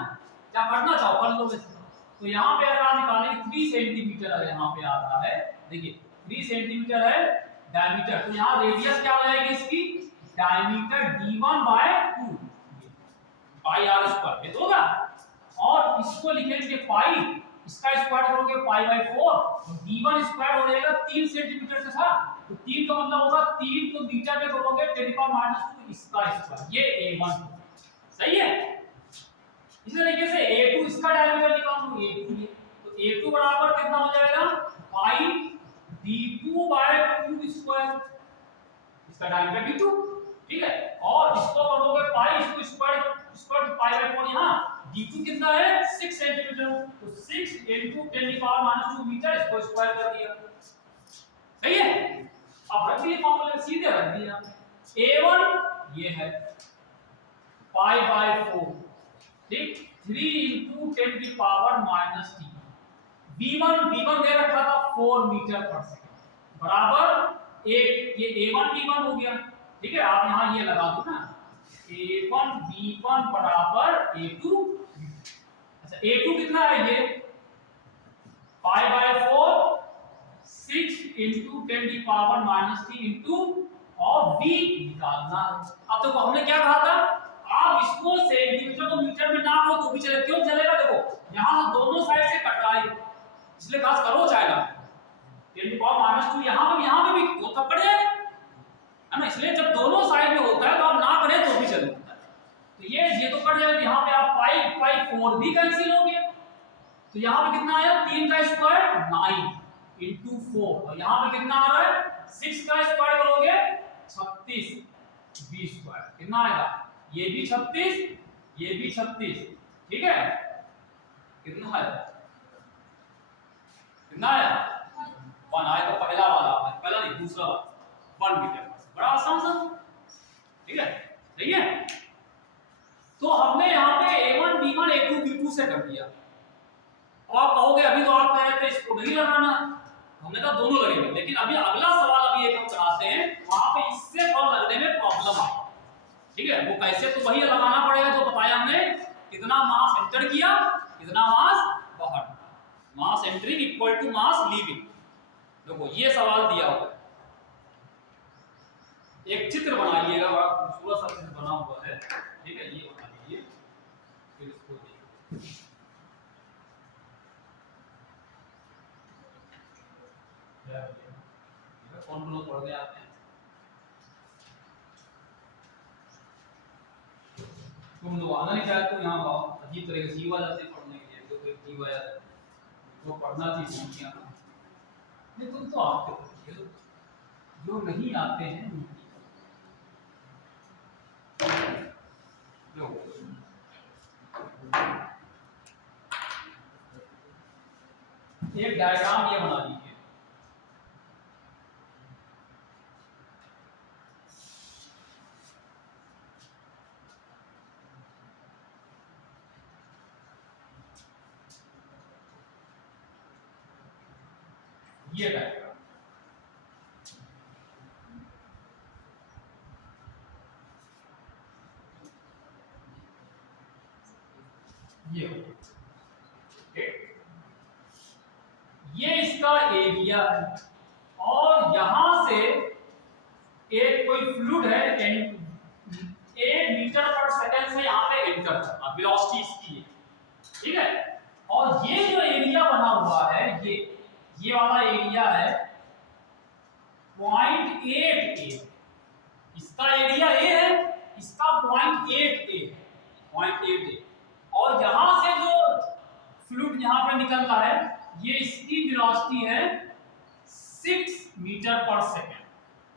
क्या करना चाहो कर लो वैसे। तो यहाँ पे अगर आप निकालेंगे 3 सेंटीमीटर है, यहाँ पे आ रहा है देखिए 3 सेंटीमीटर है डायमीटर, तो यहाँ रेडियस क्या हो जाएगी इसकी, डायमीटर d1/2 पाई r स्क्वायर, ये तो होगा। और इसको लिखेंगे पाई, इसका स्क्वायर करोगे पाई/4, तो d1 स्क्वायर हो जाएगा 3 सेंटीमीटर से था, तो 3 का मतलब होगा 3 को मीटर में करोगे 10⁻², इसका स्क्वायर, ये a1 सही है। इसी तरीके से a2 इसका डायमीटर निकाल दो, a2 ये, तो a2 बराबर कितना हो जाएगा, पाई d2/2 स्क्वायर, इसका डायमीटर d2, ठीक है। और इसको करोगे पाई, इसको स्क्वायर पाई/4, यहाँ d2 कितना है 6 सेंटीमीटर, तो 6 × 10⁻² मीटर, इसको स्क्वायर कर दिया, सही है। अब रख दिए फॉर्मूले सीधे रख दिया, a1 ये है पाई/4, ठीक, 3 × 10⁻⁻t, v1 दे रखा था 4 मीटर पर सेकंड बराबर ये a1 v1 हो गया, ठीक है। आप यहाँ ये लगा दो ना, a1 v1 बराबर a2, अच्छा a2 कितना है, ये पाई/4 6 × 10⁻⁻t इंटू और v निकालना। अब देखो हमने क्या कहा था, आप इसको सेंटीमीटर को मीटर में ना हो तो भी चले, क्यों चलेगा, देखो यहाँ दोनों साइड से कट रहा है, इसलिए खास करो चाहेगा 10⁻², यहाँ पे भी वो कट जाएगा है ना, इसलिए जब दोनों साइड में होता है तो आप ना करें तो भी चलेगा। तो ये तो कट जाएगा, यहाँ पे आप पाई/4 भी कैंसिल हो गया, तो यहाँ पे कितना आया 3 का स्क्वायर 9 × 4, और यहाँ पे कितना आ रहा है 6 का स्क्वायर करोगे 36, v स्क्वायर कितना आएगा, ये भी 36 ये भी 36, ठीक है। कितना है, कितना आया 1 आएगा, पहला वाला पहला नहीं दूसरा वाला 1 मीटर, बड़ा आसान सा, ठीक है, सही है। तो हमने यहाँ पे a1 b1 a2 b2 से कर दिया। अब आप कहोगे अभी तो आप कह रहे थे इसको नहीं लगाना, हमने कहा दोनों लगेंगे, लेकिन अभी अगला सवाल अभी एक हम कराते हैं, वहां पे इससे फल लगने में प्रॉब्लम आए, ठीक है। वो कैसे, तो वही लगाना पड़ेगा जो बताया हमने, कितना मास एंटर किया कितना मास बाहर, mass entering equal to mass leaving. देखो ये सवाल दिया हुआ है, एक चित्र बनाइएगा, बड़ा खूबसूरत सा चित्र बना हुआ है, ठीक है, ये बना लीजिए, फिर इसको देखिए, कौन लोग पढ़ गए आपने, तुम लोग आना नहीं चाहते तो यहाँ बहुत अजीब तरह के जीव आ जाते हैं पढ़ने के लिए, तो फिर जीव आ जाते हैं, तो पढ़ना चाहिए नहीं, तुम तो आते हो, जो नहीं आते हैं एक डायग्राम ये बना लीजिए, ये डायग्राम, ये इसका एरिया है, और यहां से एक कोई फ्लूइड है 1 मीटर पर सेकंड से यहाँ पे एंटर कर रहा, वेलोसिटी इसकी है, ठीक है। और ये जो एरिया बना हुआ है, ये वाला एरिया है 0.8a, इसका एरिया a है, इसका 0.8a, और यहां से जो फ्लूइड यहाँ पे निकल रहा है, ये इसकी वेलोसिटी है 6 मीटर पर सेकंड,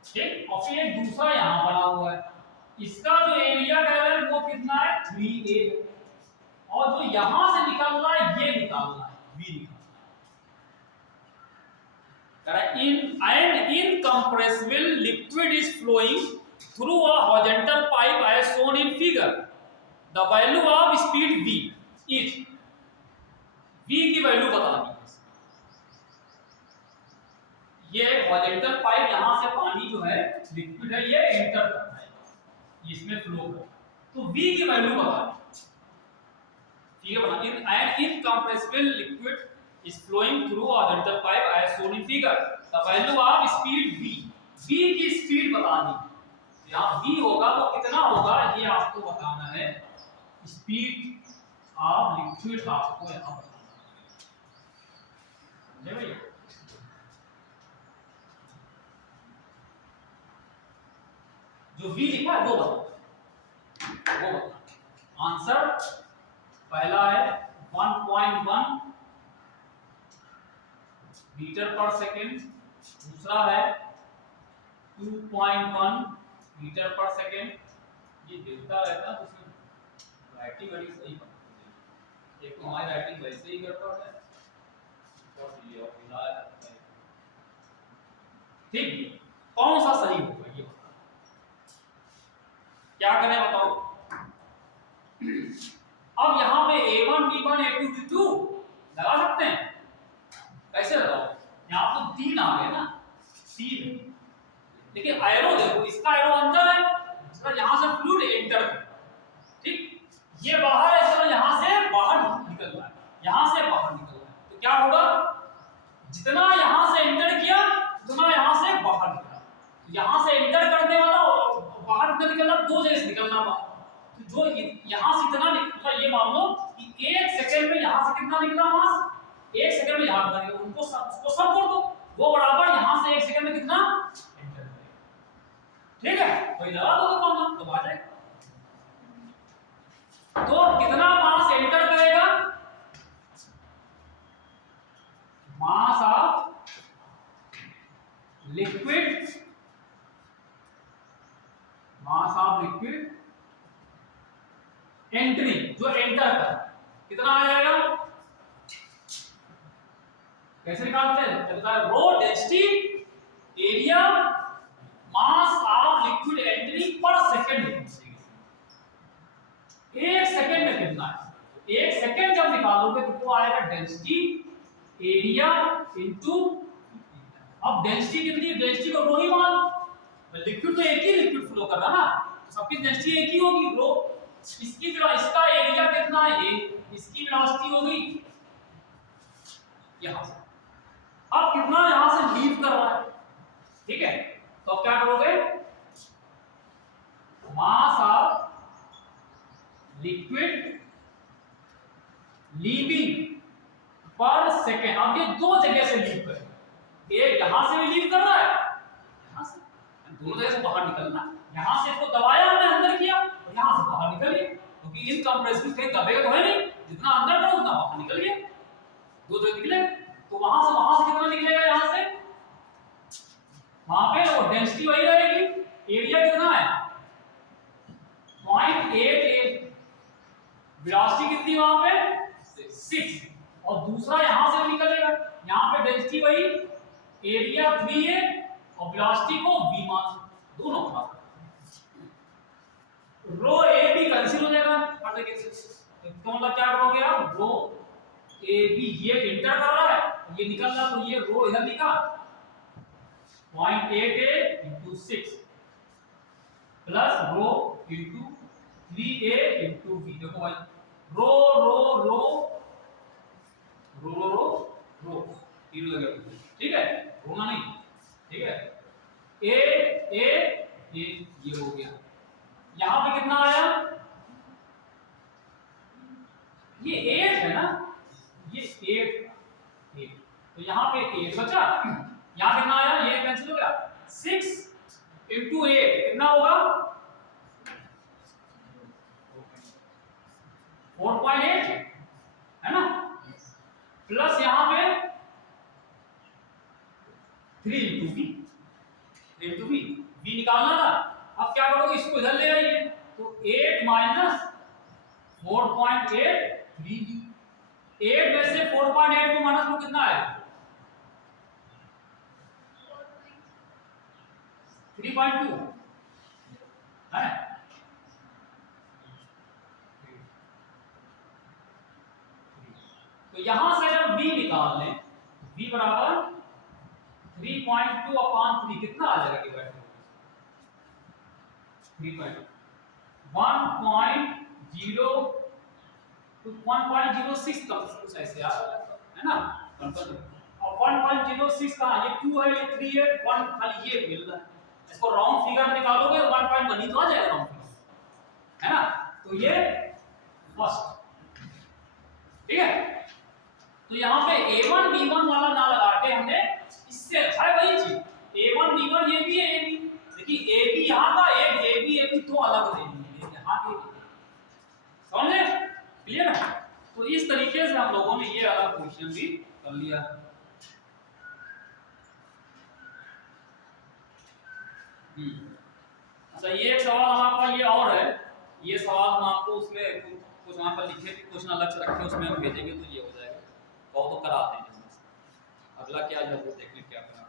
ठीक। और फिर एक दूसरा यहाँ बना हुआ है, इसका जो एरिया कह रहे हैं वो कितना है 3a, और जो यहां से निकल रहा है ये निकालना है, v निकालना है। In incompressible liquid is flowing through a horizontal pipe as shown in figure. The value of speed v is, v की वैल्यू बतानी है, ये हॉरिजॉन्टल पाइप यहाँ से पानी जो है लिक्विड है ये एंटर करता है, इसमें फ्लो करता है। तो V की वैल्यू बता, ठीक है बना, in and incompressible liquid is flowing through horizontal pipe as shown in figure, the value of speed V, V की स्पीड बता दी। यहाँ V होगा वो कितना होगा ये आपको बताना है, स्पीड ऑफ लिक्विड आपको यहाँ बताना है भैया। जो V लिखा है वो बता, आंसर पहला है 1.1 मीटर पर सेकेंड, दूसरा है 2.1 मीटर पर सेकेंड। ये दिखता रहता है उसमें राइटिंग बड़ी सही बनती है, एक तो हमारी राइटिंग वैसे ही गड़बड़ है और ये और मिला है, ठीक कौन सा सही होगा ये बताओ, क्या करें बताओ। अब यहाँ पे A1 B1 A2 B2 लगा सकते हैं, कैसे लगाओ, यहाँ तो 3 आ गए ना, 3 लेकिन एरो देखो, इसका एरो अंदर है, इसका यहाँ से फ्लूइड एंटर कर, ठीक ये बाहर है, इसका यहाँ से बाहर निकल रहा है, यहाँ से बाहर निकल रहा है, तो क्या होगा, जितना यहाँ से एंटर किया उतना यहाँ से बाहर निकला, यहाँ से एंटर करने वाला और बाहर निकलना दो जगह से निकलना बाहर, तो जो यहाँ से इतना निकला, ये मान लो कि 1 सेकंड में यहाँ से कितना निकला मास, 1 सेकंड में यहाँ निकला, उनको उसको सब कर दो, वो बराबर यहाँ से 1 सेकंड में कितना एंटर करेगा, ठीक है, तो ये लगा दो फॉर्मूला तो आ जाएगा। तो कितना मास एंटर करेगा, mass of liquid, mass of liquid entry जो एंटर कर कितना आ जाएगा, कैसे निकालते हैं, कहता है rho density area mass of liquid entry पर सेकंड, 1 सेकंड में कितना है, 1 सेकंड जब निकालोगे तो वो आएगा डेंसिटी एरिया इनटू, अब डेंसिटी कितनी, डेंसिटी को रो ही मान, लिक्विड तो एक ही लिक्विड फ्लो कर रहा है ना, तो सबकी डेंसिटी एक ही होगी रो, इसकी इसका एरिया कितना है, इसकी वेलोसिटी होगी यहां से, अब कितना यहां से लीव कर रहा है, ठीक है, तो अब क्या करोगे, मास ऑफ लिक्विड लीविंग पर सेकेंड, अब ये दो जगह से लीव करेगा, एक यहां से भी लीव कर रहा है, यहां से, दोनों जगह से बाहर निकलना, यहां से इसको दबाया हमने अंदर किया और यहां से बाहर निकल गया, क्योंकि इनकंप्रेसिबल कहीं दबेगा तो है नहीं, जितना अंदर करो उतना बाहर निकल गया, दो जगह निकले, तो वहां से कितना निकलेगा, यहां से वहां पे वो डेंसिटी वही रहेगी, एरिया कितना है 0.88, वेलोसिटी कितनी वहां पे 6, और दूसरा यहां से निकलेगा, यहां पे डेंसिटी वही, एरिया 3 है और वेलोसिटी को v मान, दोनों का रो ए बी कैंसिल हो जाएगा, तो मतलब क्या करोगे आप, रो ए बी ये एंटर कर रहा है, ये निकल रहा, तो ये रो इधर लिखा 0.88 into 6 प्लस रो into 3a into v, देखो भाई रो रो रो रो रो रो रो तीन लगे, ठीक है, रोना नहीं, ठीक है, ए ये हो गया, यहां पे कितना आया, ये 8 है ना, ये 8, तो यहां पे 8 बचा, यहां कितना आया, ये कैंसिल हो गया, 6 into 8 कितना होगा 4.8 है ना, प्लस यहां पे 3 into v निकालना था, अब क्या करोगे, इसको इधर ले आइए, तो 8 माइनस 4.8 3v, 8 में से 4.8 को माइनस को कितना है 3.2 है, तो यहां से जब v निकाल लें, v बराबर 3.2 अपॉन 3 कितना आ जाएगा डिवाइड 3.2 1.06 कुछ ऐसे यार है ना और 1.06 कहाँ ये 2 है ये 3 है 1 खाली ये मिल रहा है इसको राउंड फिगर निकालोगे 1.1 ही तो आ जाएगा राउंड फिगर है ना तो ये फर्स्ट ठीक है तो यहाँ पे a1 b1 वाला ना लगा के हमने इससे है वही चीज a1 b1 ये भी है a भी देखिए a भी यहाँ था एक a भी तो अलग दे दिए यहाँ पे समझे क्लियर है तो इस तरीके से हम लोगों ने ये अलग क्वेश्चन भी कर लिया अच्छा ये एक सवाल हमारे पास ये और है ये सवाल हम आपको उसमें कुछ वहां पर लिखे भी क्वेश्चन अलग से रखे उसमें हम भेजेंगे तो ये हो जाएगा कहो तो करा देंगे अगला क्या जो वो देख लें क्या करना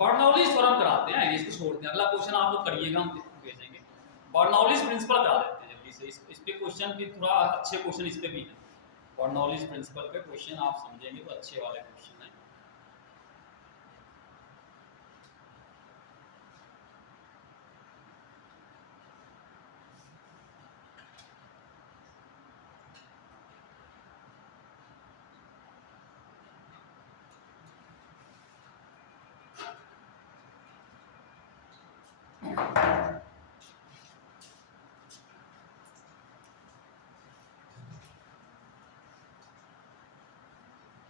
बर्नौलीज थ्योरम कराते हैं इसको छोड़ते हैं अगला क्वेश्चन आप लोग करिएगा हम भेजेंगे बर्नौलीज प्रिंसिपल करा देते हैं जल्दी से इस पे क्वेश्चन भी थोड़ा अच्छे क्वेश्चन इस पे भी है बर्नौलीज प्रिंसिपल पे क्वेश्चन आप समझेंगे तो अच्छे वाले क्वेश्चन हैं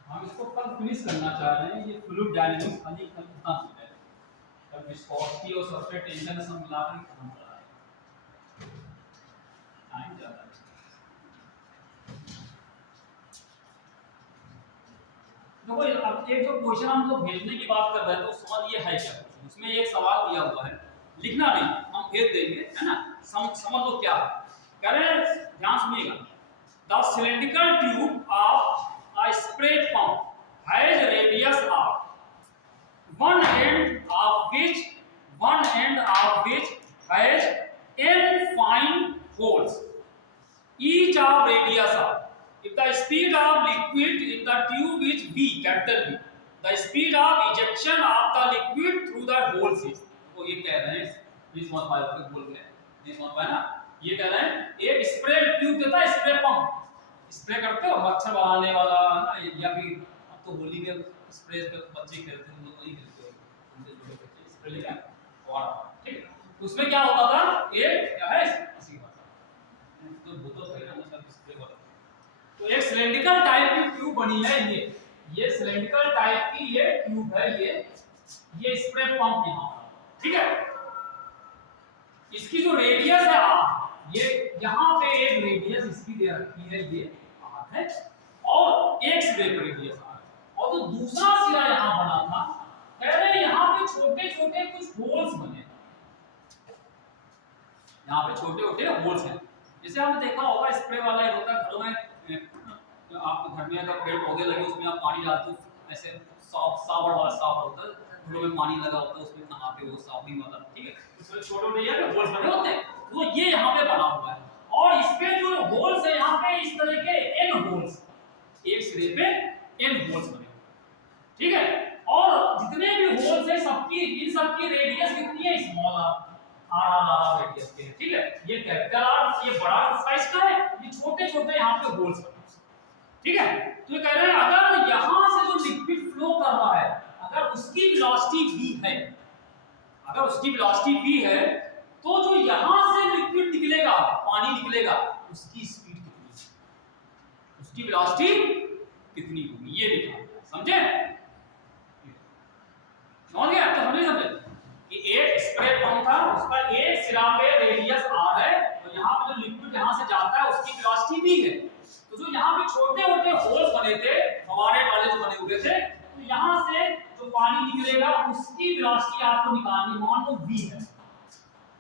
हम इसको कल फिनिश करना चाह रहे हैं ये फ्लूइड डायनामिक्स खाली कल कितना सीखा है कल विस्कोसिटी और सरफेस टेंशन सब मिलाकर खत्म कर रहा है टाइम ज्यादा है देखो अब एक जो क्वेश्चन हम लोग भेजने की बात कर रहे हैं तो सवाल ये है क्या उसमें एक सवाल दिया हुआ है लिखना नहीं हम भेज देंगे है ना समझ लो क्या है कह रहे हैं ध्यान सुनिएगा the cylindrical tube of a spray pump has radius of one end of which has n fine holes each of radius of if the speed of liquid in the tube is v capital V the speed of ejection of the liquid through the holes is तो ये कह रहे हैं प्लीज मत पाए बोल रहे हैं नहीं समझ पाए ना ये कह रहे हैं एक स्प्रे ट्यूब देता है स्प्रे पंप स्प्रे करते हो मच्छर भगाने वाला ना या फिर अब तो होली में स्प्रे पे बच्चे खेलते हैं लोग नहीं खेलते उनसे जुड़े बच्चे स्प्रे लेके और ठीक है उसमें क्या होता था ये क्या है इसी बात तो बोतल है ना मतलब स्प्रे वाला तो एक सिलेंड्रिकल टाइप की ट्यूब बनी है ये सिलेंड्रिकल टाइप की ये ट्यूब है ये स्प्रे पंप यहां ठीक है इसकी जो रेडियस है ये यहाँ पे एक रेडियस इसकी दे रखी है ये आर है और एक सिरे पर रेडियस आर और जो दूसरा सिरा यहाँ बना था कह रहे हैं यहाँ पे छोटे छोटे कुछ होल्स बने यहाँ पे छोटे छोटे होल्स हैं जैसे आपने देखा होगा स्प्रे वाला एक होता है घरों में आपके घर में अगर पेड़ पौधे लगे उसमें आप पानी डालते हो ऐसे सावर वाला सावर होता है घरों में पानी लगा होता है उसमें नहाते हो सावनी वाला ठीक है उसमें छोटे छोटे होल्स बने होते हैं तो ये यहाँ पे बना हुआ है और इस पे जो होल्स है यहाँ पे इस तरह के n होल्स एक सिरे पे n होल्स बने ठीक है और जितने भी होल्स है सबकी इन सबकी रेडियस कितनी है स्मॉल आर रेडियस के ठीक है ये कैपिटल आर ये बड़ा साइज का है ये छोटे छोटे यहाँ पे होल्स बने ठीक है तो ये कह रहे हैं अगर यहाँ से जो लिक्विड फ्लो कर रहा है अगर उसकी वेलोसिटी v है तो जो यहां से लिक्विड निकलेगा पानी निकलेगा उसकी स्पीड कितनी है उसकी वेलोसिटी कितनी होगी ये लिखा समझे समझ गया तो समझे कि एक स्प्रे पंप था उसका एक सिरा पे रेडियस r है और यहां पे जो लिक्विड यहां से जाता है उसकी वेलोसिटी v है तो जो यहां पे छोटे-छोटे होल्स बने थे फव्वारे वाले जो बने हुए थे तो यहां से जो पानी निकलेगा उसकी वेलोसिटी आपको निकालनी मान लो v है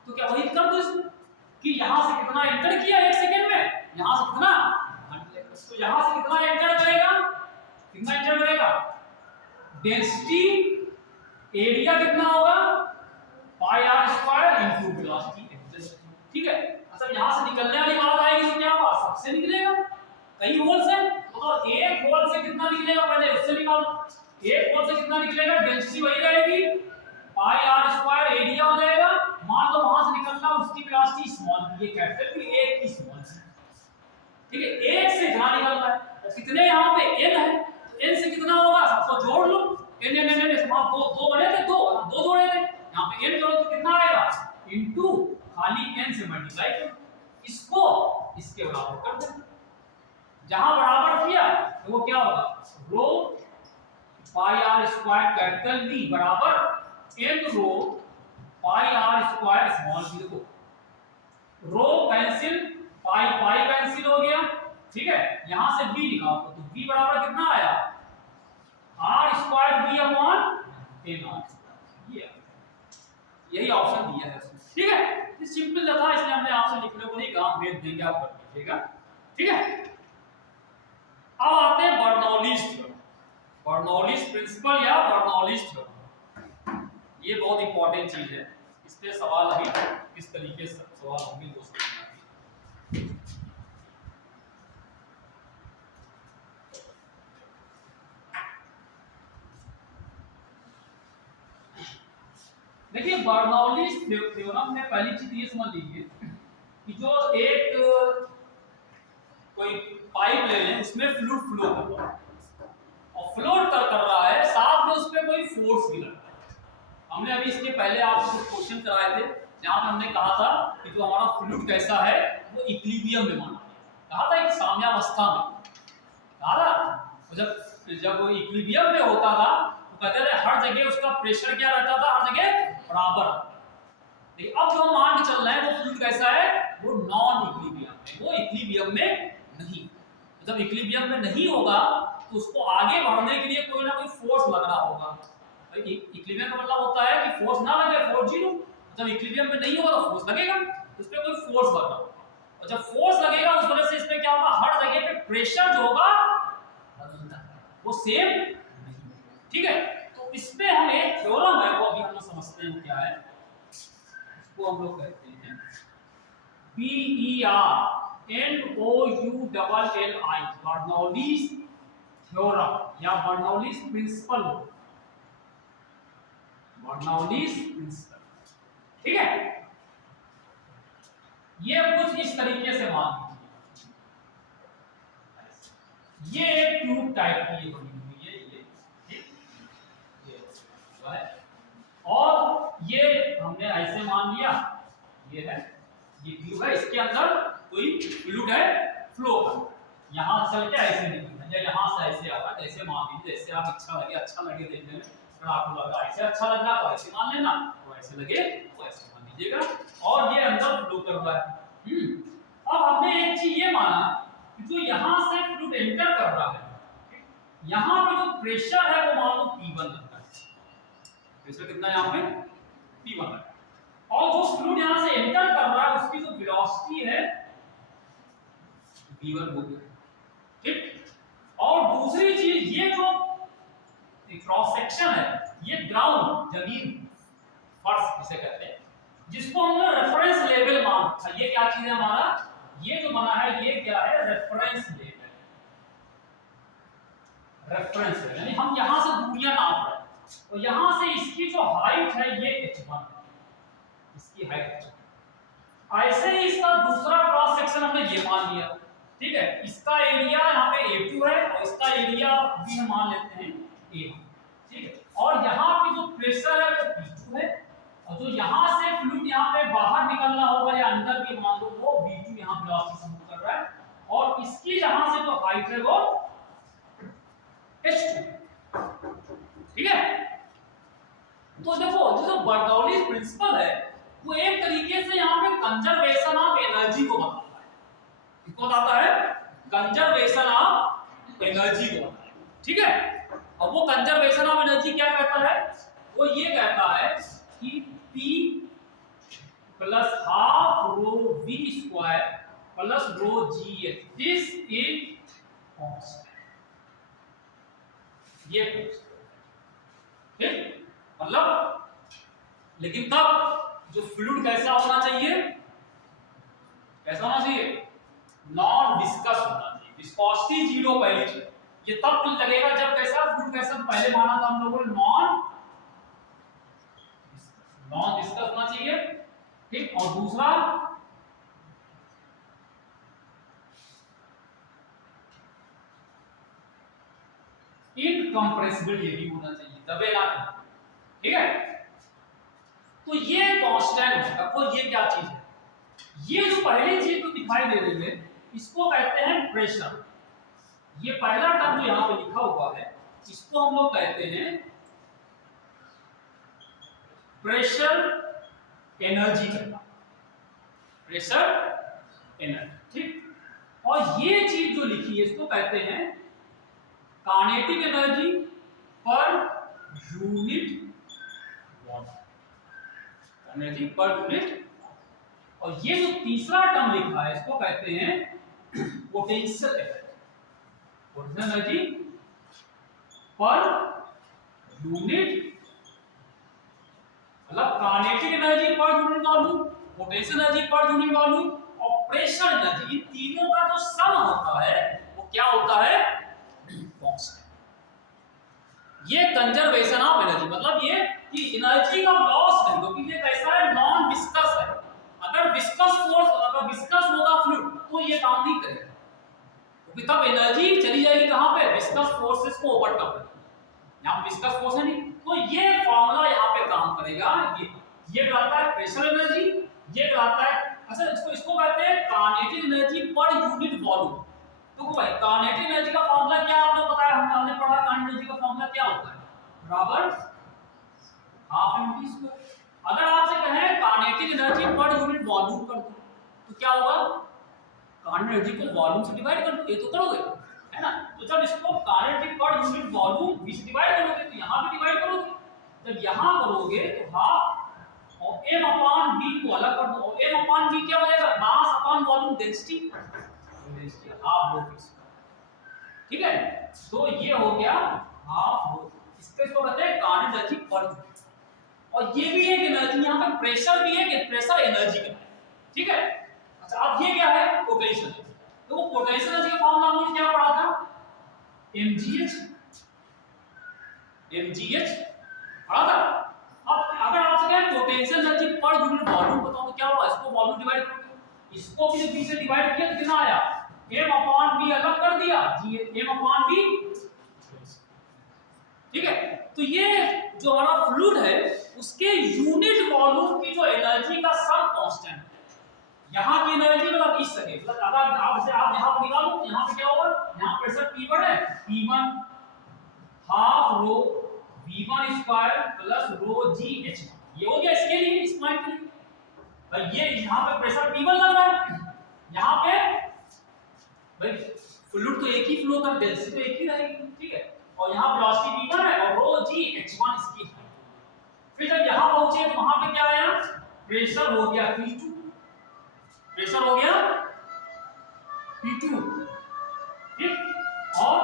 तो क्या वही कर दो कि यहां से कितना एंटर किया 1 सेकंड में यहां से कितना तो यहां से कितना एंटर करेगा डेंसिटी एरिया कितना होगा पाई r स्क्वायर इनटू वेलोसिटी ठीक यहाँ निकलना है, और कितने यहाँ पे n है, तो n से कितना होगा सबको जोड़ लो, n n n n समाप्त, दो बने थे, दो जोड़े थे, यहाँ पे n जोड़ो तो कितना आएगा इनटू खाली n से मल्टीप्लाई करो, इसको इसके बराबर कर दो, जहां बराबर किया तो वो क्या होगा rho pi r square capital V बराबर n rho pi r square small v, देखो रो कैंसिल पाई पाई कैंसिल हो गया, ठीक है, यहां से v निकालो तो v बराबर कितना आया r square v upon n r square, ये यही ऑप्शन दिया है उसमें, ठीक है, ये सिंपल था इसलिए हमने आपसे लिखने को नहीं कहा, हम भेज देंगे आप कर लीजिएगा, ठीक है। अब आते हैं बर्नौलीज थ्योरम, बर्नौलीज प्रिंसिपल या बर्नौलीज थ्योरम, ये बहुत इंपॉर्टेंट चीज है, इस पे सवाल अभी किस तरीके से सवाल होंगे वो समझना है। देखिए बर्नौलीज थ्योरम में पहली चीज ये समझ लीजिए कि जो एक कोई पाइप ले लें उसमें फ्लूइड फ्लो कर रहा है और फ्लोट कर रहा है, साथ में उस पर कोई फोर्स भी लग रहा है। हमने अभी इसके पहले आपको कुछ क्वेश्चन कराए थे जहां पे हमने कहा था कि जो हमारा फ्लूइड कैसा है वो इक्विलिब्रियम में माना, कहा था एक साम्यावस्था में, कहा था जब वो इक्विलिब्रियम में होता था तो कहते थे हर जगह उसका प्रेशर क्या रहता था, हर जगह बराबर। लेकिन अब जो हम मान के चल रहे हैं वो फ्लूइड कैसा है, वो नॉन इक्विलिब्रियम है, वो इक्विलिब्रियम में नहीं, जब इक्विलिब्रियम में नहीं होगा तो उसको आगे बढ़ने के लिए कोई ना कोई फोर्स लग रहा होगा। इक्विलिब्रियम का मतलब होता है कि फोर्स ना लगे, फोर्स जीरो, जब इक्विलिब्रियम में नहीं होगा तो फोर्स लगेगा, उस पर कोई फोर्स लग रहा होगा, और जब फोर्स लगेगा उस वजह से इसमें क्या होगा, हर जगह पे प्रेशर जो होगा वो सेम नहीं, ठीक है। तो इसमें हम एक थ्योरम है वो अभी हम लोग समझते हैं वो क्या है, इसको हम लोग कहते हैं BERNOULLI बर्नौलीज थ्योरम या बर्नौलीज प्रिंसिपल, बर्नौलीज प्रिंसिपल, ठीक है। ये कुछ इस तरीके से मान लीजिए, ये एक ट्यूब टाइप की बनी हुई है, ये और ये हमने ऐसे मान लिया, ये है, ये ट्यूब है, इसके अंदर कोई फ्लूइड है फ्लो कर, यहां से चल के ऐसे निकलना है, यहां से ऐसे आ रहा है, ऐसे मान लीजिए, जैसे आप अच्छा लगे देखने में, अगर आपको लगा ऐसे अच्छा लग रहा तो ऐसे मान लेना, तो ऐसे लगे तो ऐसे मान लीजिएगा, और ये अंदर फ्लो कर रहा है। अब हमने एक चीज ये माना कि जो यहां से फ्लूइड एंटर कर रहा है, यहां पे जो प्रेशर है वो मान लो P1 लगता है, प्रेशर कितना है यहाँ पे P1 है, और जो फ्लूइड यहां से एंटर कर रहा है उसकी जो वेलोसिटी है V1 होगी, ठीक। और दूसरी चीज ये जो क्रॉस सेक्शन है, ये ग्राउंड जमीन फर्श जिसे कहते हैं, जिसको हमने रेफरेंस लेवल मान रखा, ये क्या चीज है हमारा, ये जो बना है ये क्या है, रेफरेंस लेवल, रेफरेंस लेवल, यानी हम यहां से दूरियां नाप रहे हैं, और यहां से इसकी जो हाइट है ये h1 है, इसकी हाइट h1, ऐसे ही इसका दूसरा क्रॉस सेक्शन हमने ये मान लिया, ठीक है, इसका एरिया यहाँ पे A2 है और इसका एरिया भी हम मान लेते हैं A1, ठीक है, और यहाँ पे जो प्रेशर है वो P2 है, और जो यहाँ से फ्लूइड यहाँ पे बाहर निकलना होगा या अंदर भी मान लो वो V2 यहाँ वेलोसिटी से मूव कर रहा है, और इसकी जहां से जो हाइट है वो h2, ठीक है। तो देखो जो बर्नौलीज प्रिंसिपल है वो एक तरीके से यहाँ पे कंजर्वेशन ऑफ एनर्जी को बताता है, किसको बताता है, कंजर्वेशन ऑफ एनर्जी को बताता है, ठीक है। अब वो कंजर्वेशन ऑफ एनर्जी क्या कहता है, वो ये कहता है कि P plus half rho V square plus row GH, this is constant, ये ठीक, मतलब लेकिन तब जो फ्लूइड कैसा होना चाहिए, कैसा होना चाहिए, नॉन विस्कस होना चाहिए, विस्कोसिटी जीरो पहली चीज, ये तब लगेगा जब कैसा फ्लूइड कैसा पहले माना था हम लोगों ने, नॉन विस्कस होना चाहिए, ठीक। और दूसरा इनकम्प्रेसिबल ये भी होना चाहिए, दबेला नहीं, ठीक है। तो ये कांस्टेंट है। अब ये क्या चीज है, ये जो पहली चीज तो दिखाई दे रही है इसको कहते हैं प्रेशर। ये पहला टर्म जो यहां पे लिखा हुआ है इसको हम लोग कहते हैं प्रेशर एनर्जी करना, प्रेशर एनर्जी, ठीक। और ये चीज जो लिखी है इसको कहते हैं kinetic energy per unit volume, energy per unit. और ये जो तीसरा टर्म लिखा है इसको कहते हैं potential energy, potential energy per unit, मतलब kinetic energy per unit volume, potential energy per unit volume और प्रेशर एनर्जी, इन तीनों का जो सम होता है वो क्या होता है, कांस्टेंट। ये कंजर्वेशन ऑफ एनर्जी, मतलब ये कि एनर्जी का लॉस नहीं, क्योंकि ये कैसा है, नॉन विस्कस है। अगर विस्कस फोर्स, अगर विस्कस होगा फ्लूइड तो ये काम नहीं करेगा, क्योंकि तब एनर्जी चली जाएगी कहां पे, विस्कस फोर्सेस को ओवरकम करने। यहां विस्कस फोर्स है नहीं, तो ये फार्मूला यहां पे काम करेगा। ये कहता है प्रेशर एनर्जी, ये कहता है, अच्छा इसको कहते हैं kinetic energy per unit volume. तो भाई काइनेटिक एनर्जी का फार्मूला क्या आपको पता है, हमने पढ़ा काइनेटिक एनर्जी का फार्मूला क्या होता है, बराबर हाफ एमटी स्क्वायर। अगर आपसे कहें kinetic energy per unit volume कर दो तो क्या होगा, काइनेटिक एनर्जी को वॉल्यूम से डिवाइड कर दो, ये तो करोगे है ना। तो जब इसको काइनेटिक पर यूनिट वॉल्यूम भी से डिवाइड करोगे तो यहां भी डिवाइड करोगे, जब यहां करोगे तो हाफ और m अपॉन v को अलग कर दो, और m अपॉन v क्या हो जाएगा, mass upon volume density, half rho, ठीक है। तो ये हो गया हाफ रो, इसके तो कहते हैं काइनेटिक एनर्जी पर यूनिट। और ये भी एक एनर्जी, यहां पे प्रेशर भी है कि प्रेशर एनर्जी का, ठीक है। अच्छा अब ये क्या है, पोटेंशियल। तो वो पोटेंशियल एनर्जी का फॉर्मूला हमने क्या पढ़ा था, mgh, mgh पढ़ा था। अब अगर आपसे कहें potential energy per unit volume बताओ तो क्या होगा, इसको वॉल्यूम डिवाइड करोगे, इसको भी v से डिवाइड किया तो कितना आया, m अपॉन v अलग कर दिया, m अपॉन v, ठीक है। तो ये जो हमारा फ्लूइड है उसके यूनिट वॉल्यूम की जो एनर्जी का सम कांस्टेंट है। यहां की एनर्जी मतलब इस जगह, मतलब अगर आप यहां पर निकालो तो यहां पे क्या होगा, यहां प्रेशर P1 है, P1 half rho V1 square plus रो GH, ये हो गया इसके लिए, इस पॉइंट के लिए। भाई ये यहां पे प्रेशर P1 लग रहा है, यहां पे भाई फ्लूइड तो एक ही फ्लो कर, डेंसिटी तो एक ही रहेगी, ठीक है। और यहां वेलोसिटी v1 है और रो gh1 इसकी है। फिर जब यहां पहुंचे तो वहां पे क्या आया, प्रेशर हो गया p2, प्रेशर हो गया p2, ठीक। और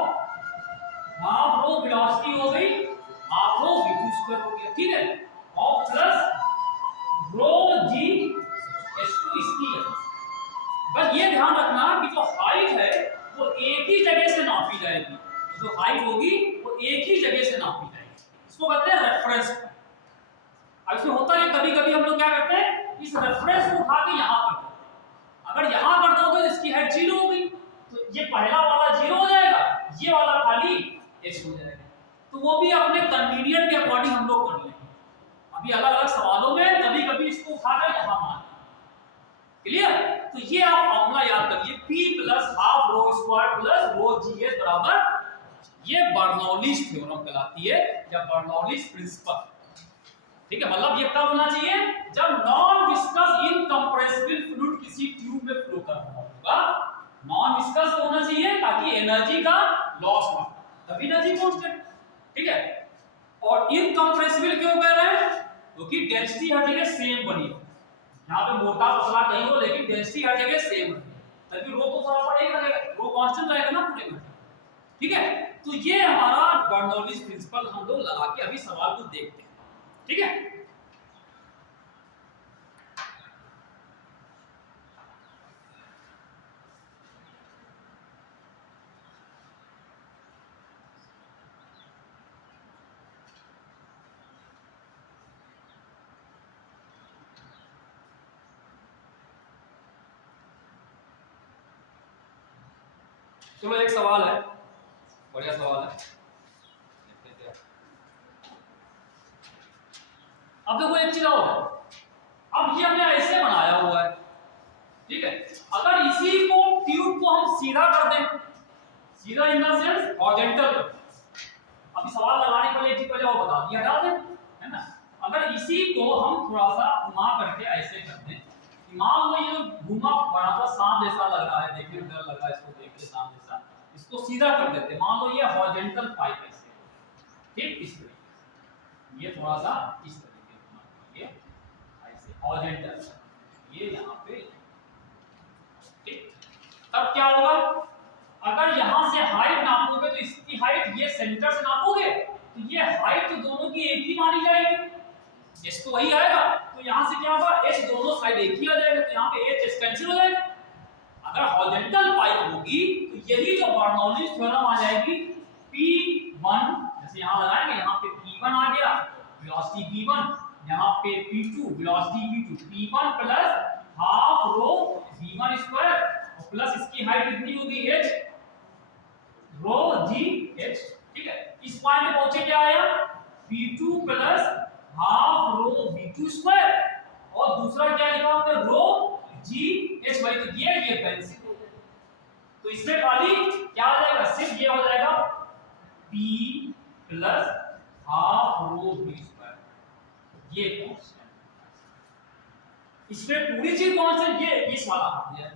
हाफ रो वेलोसिटी हो गई हाफ रो v2 स्क्वायर हो गया, ठीक है। और प्लस रो gh2 इसकी है। बस ये ध्यान रखना कि जो हाइट है वो एक ही जगह से नापी जाएगी, जो हाइट होगी वो एक ही जगह से नापी जाएगी, इसको कहते हैं रेफरेंस। अब इसमें होता है कभी कभी हम लोग क्या करते हैं, इस रेफरेंस को उठा के यहां कर देते हैं। अगर यहां कर दोगे तो इसकी हाइट 0 हो गई, तो ये पहला वाला 0 हो जाएगा, ये वाला खाली h हो जाएगा। तो वो भी अपने कन्वीनियंट के अकॉर्डिंग हम लोग कर लेंगे। अभी अलग अलग सवालों में कभी कभी इसको उठा कर यहां मान, क्लियर। तो ये आप फॉर्मूला याद करिए, P plus half rho square plus रो GH बराबर, ये बर्नौलीज थ्योरम कहलाती है या बर्नौलीज प्रिंसिपल, ठीक है। मतलब ये कब होना चाहिए, जब नॉन विस्कस इनकंप्रेसिबल फ्लूइड किसी ट्यूब में फ्लो कर रहा होगा, नॉन विस्कस होना चाहिए ताकि एनर्जी का लॉस ना हो, तभी एनर्जी कांस्टेंट, ठीक है। और इनकंप्रेसिबल क्यों कह रहे हैं, क्योंकि डेंसिटी हर जगह सेम बनी है, यहाँ पे मोटा पतला कहीं हो लेकिन डेंसिटी हर जगह सेम है, तभी रो तो बराबर एक रहेगा, रो कांस्टेंट रहेगा ना पूरे में, ठीक है। तो ये हमारा बर्नौलीज प्रिंसिपल हम लोग लगा के अभी सवाल को देखते हैं, ठीक है। चलो एक सवाल है, बढ़िया सवाल है। अब देखो एक चीज और है, अब ये हमने ऐसे बनाया हुआ है, ठीक है, अगर इसी को ट्यूब को हम सीधा कर दें, सीधा इन द सेंस हॉरिजॉन्टल, अभी सवाल लगाने के लिए एक चीज पहले और बता दिया, हटा दें, है ना। अगर इसी को हम थोड़ा सा घुमा करके ऐसे कर दें, मान लो ये जो घुमा बड़ा सा सांप जैसा लग रहा है, देखने में डर लग रहा है, इसको देख के सांप जैसा, इसको सीधा कर देते, मान लो ये हॉरिजॉन्टल पाइप ऐसे, ठीक, इस तरीके, ये थोड़ा सा इस तरीके, ये ऐसे हॉरिजॉन्टल, ये यहाँ पे, ठीक, तब क्या होगा, अगर यहां से हाइट नापोगे तो इसकी हाइट ये सेंटर से नापोगे तो ये हाइट तो दोनों की एक ही मानी जाएगी, एच तो वही आएगा, तो यहां से क्या होगा, एच दोनों साइड एक ही आ जाएगा, तो यहां पे एच कैंसिल हो जाएगा। अगर हॉरिजॉन्टल पाइप होगी तो यही जो बर्नौलीज थ्योरम आ जाएगी, P1 जैसे यहां लगाएंगे, यहां पे P1 आ गया, वेलोसिटी P1, यहां पे P2 velocity P2, P1 plus half रो V1 स्क्वायर और प्लस इसकी हाइट कितनी होगी h रो जी h, ठीक है। इस पॉइंट पे पहुंचे क्या आया, P2 प्लस हाफ रो V2 स्क्वायर और दूसरा क्या लिखा हमने, रो जी h, भाई तो ये कैंसिल हो गया, तो इसमें खाली क्या आ जाएगा, सिर्फ ये हो जाएगा P plus half rho V square, ये कांस्टेंट, इसमें पूरी चीज कौन सी, ये इस वाला आ गया,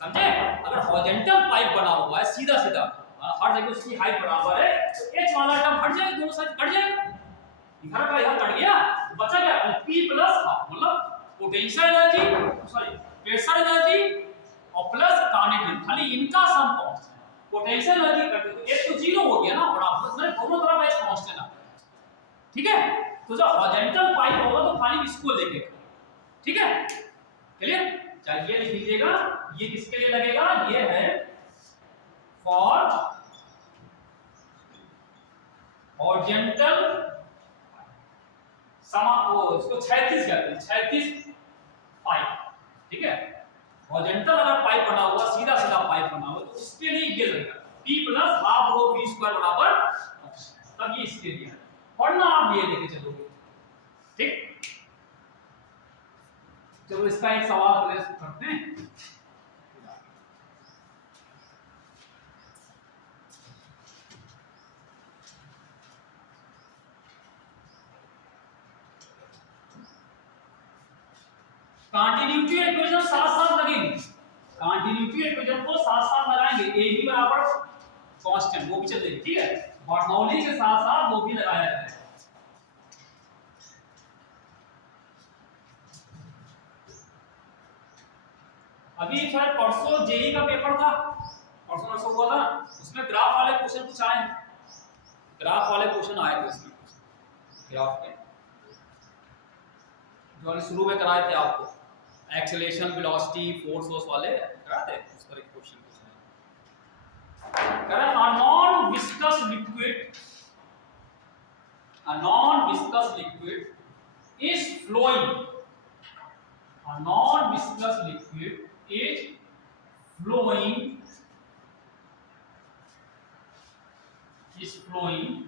समझे। अगर हॉरिजॉन्टल पाइप बना हुआ है सीधा सीधा, हर जगह उसकी हाइट बराबर है, तो h वाला टर्म हट जाएगा, दोनों साइड कट जाएगा, इधर का इधर कट गया, बचा क्या, P प्लस हाफ, मतलब potential energy, sorry pressure energy और प्लस काइनेटिक एनर्जी, खाली इनका सम कांस्टेंट है, पोटेंशियल एनर्जी कट गई तो h तो 0 हो गया ना, बराबर, मतलब दोनों तरफ h कांस्टेंट है, ठीक है। तो जब हॉरिजॉन्टल पाइप होगा तो खाली इसको लेके, ठीक है, क्लियर। चलिए लिख लीजिएगा, ये किसके लिए लगेगा, ये है फॉर हॉरिजॉन्टल वो इसको क्षैतिज कहते हैं, क्षैतिज पाइप, ठीक है। हॉरिजॉन्टल अगर पाइप बना हुआ, सीधा सीधा पाइप बना हुआ, तो उसके लिए ये लगेगा P plus half rho V square बराबर, तब ये इसके लिए है, वरना आप ये लेके चलोगे, ठीक। चलो इसका एक सवाल प्लेस करते हैं, कंटिन्यूटी इक्वेशन साथ साथ लगेंगे, कंटिन्यूटी इक्वेशन को साथ साथ लगाएंगे, ए बी बराबर कांस्टेंट, वो भी चलेगी, ठीक है, बर्नौली के साथ साथ वो भी लगाया जाएगा। अभी शायद परसों जेई का पेपर था, परसों हुआ था, उसमें ग्राफ वाले क्वेश्चन कुछ आए, ग्राफ वाले क्वेश्चन आए थे उसमें, ग्राफ के जो शुरू में कराए थे आपको, एक्सेलरेशन वेलोसिटी फोर्स वाले कराए थे, उस तरह के क्वेश्चन कह रहा है, non viscous liquid, a non-viscous liquid is flowing, a non-viscous liquid is flowing,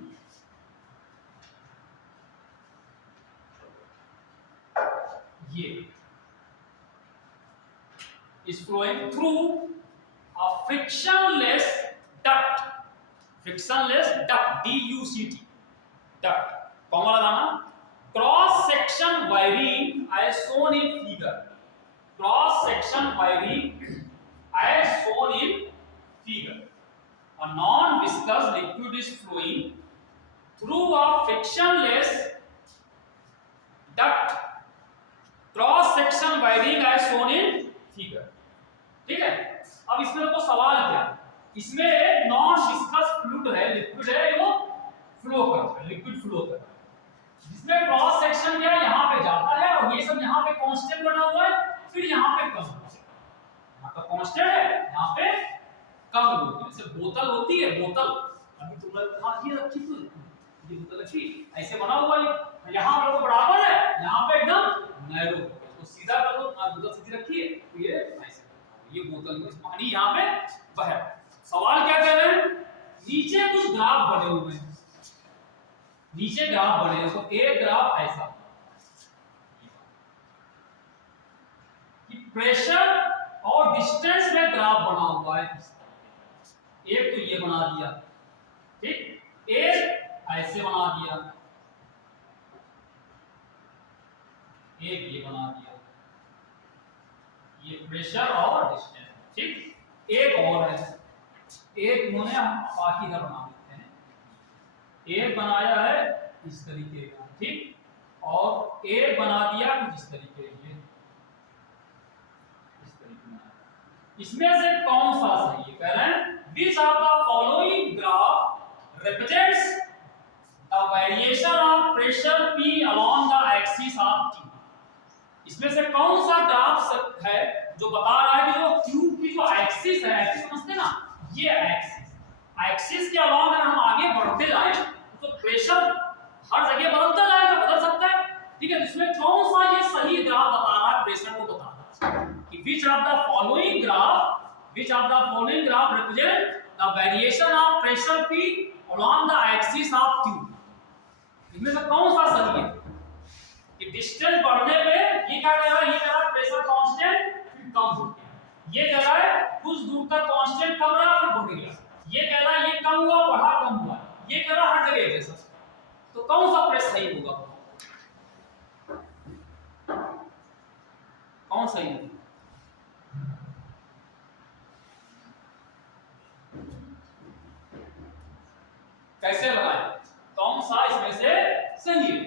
ये is flowing through a frictionless duct, DUCT, duct, comma लगाना, cross section varying as shown in figure, cross section wiring as shown in figure, a non viscous liquid is flowing through a frictionless duct, cross section wiring as shown in figure, ठीक है। अब इसमें देखो सवाल क्या है, इसमें एक नॉन विस्कस फ्लूइड है, लिक्विड है, वो फ्लो करता है, लिक्विड फ्लो करता है, जिसमें क्रॉस सेक्शन क्या यहाँ पे जाता है और ये सब यहाँ पे कांस्टेंट बना हुआ है, फिर यहाँ पे कम होता है, यहाँ का कांस्टेंट है, यहाँ पे कम होती है, जैसे बोतल होती है, बोतल अभी तुम लोग हाँ ये रखी तो ये बोतल रखी ऐसे बना हुआ है, यहाँ पर तो बराबर है, यहाँ पे एकदम नैरो, तो सीधा कर दो, बोतल सीधी रखी है तो ये ऐसे, ये बोतल में पानी यहाँ पे बह रहा है। सवाल क्या कह रहे हैं, नीचे कुछ ग्राफ बने हुए हैं, नीचे ग्राफ बने हैं, तो एक ग्राफ ऐसा, प्रेशर और डिस्टेंस में ग्राफ बना हुआ है। एक तो ये बना दिया, ठीक, एक ऐसे बना दिया, एक ये बना दिया, ये प्रेशर और डिस्टेंस, ठीक। एक और है, एक उन्होंने बाकी इधर बना देते हैं, एक बनाया है इस तरीके का, ठीक, और एक बना दिया कुछ इस तरीके से, इस तरीके में। इसमें से कौन सा सही है? कह रहे हैं which of the following graph represents the variation of pressure P along the axis of Q? इसमें से कौन सा ग्राफ है जो बता रहा है कि जो Q की जो एक्सिस है, एक्सिस समझते ना, ये एक्सिस के अलावा अगर हम आगे बढ़ते जाएं तो प्रेशर हर जगह बदलता जाएगा, बदल सकता है, ठीक है। इसमें कौन सा ये सही ग्राफ बता रहा है, प्रेशर को बता रहा है कि which of the following graph represent the variation of pressure P along the axis of Q? इसमें से कौन सा सही है कि डिस्टेंस बढ़ने पे ये क्या कह रहा है, ये कह रहा है प्रेशर कांस्टेंट फिर कम हो गया, ये कह रहा है कुछ दूर तक कांस्टेंट कम रहा फिर बढ़ गया, ये कह रहा है ये कम हुआ बढ़ा कम हुआ, ये कह रहा है हर जगह एक जैसा। तो कौन सा प्रेस सही होगा, कौन सही होगा? कैसे लगाए, कौन सा इसमें से सही है?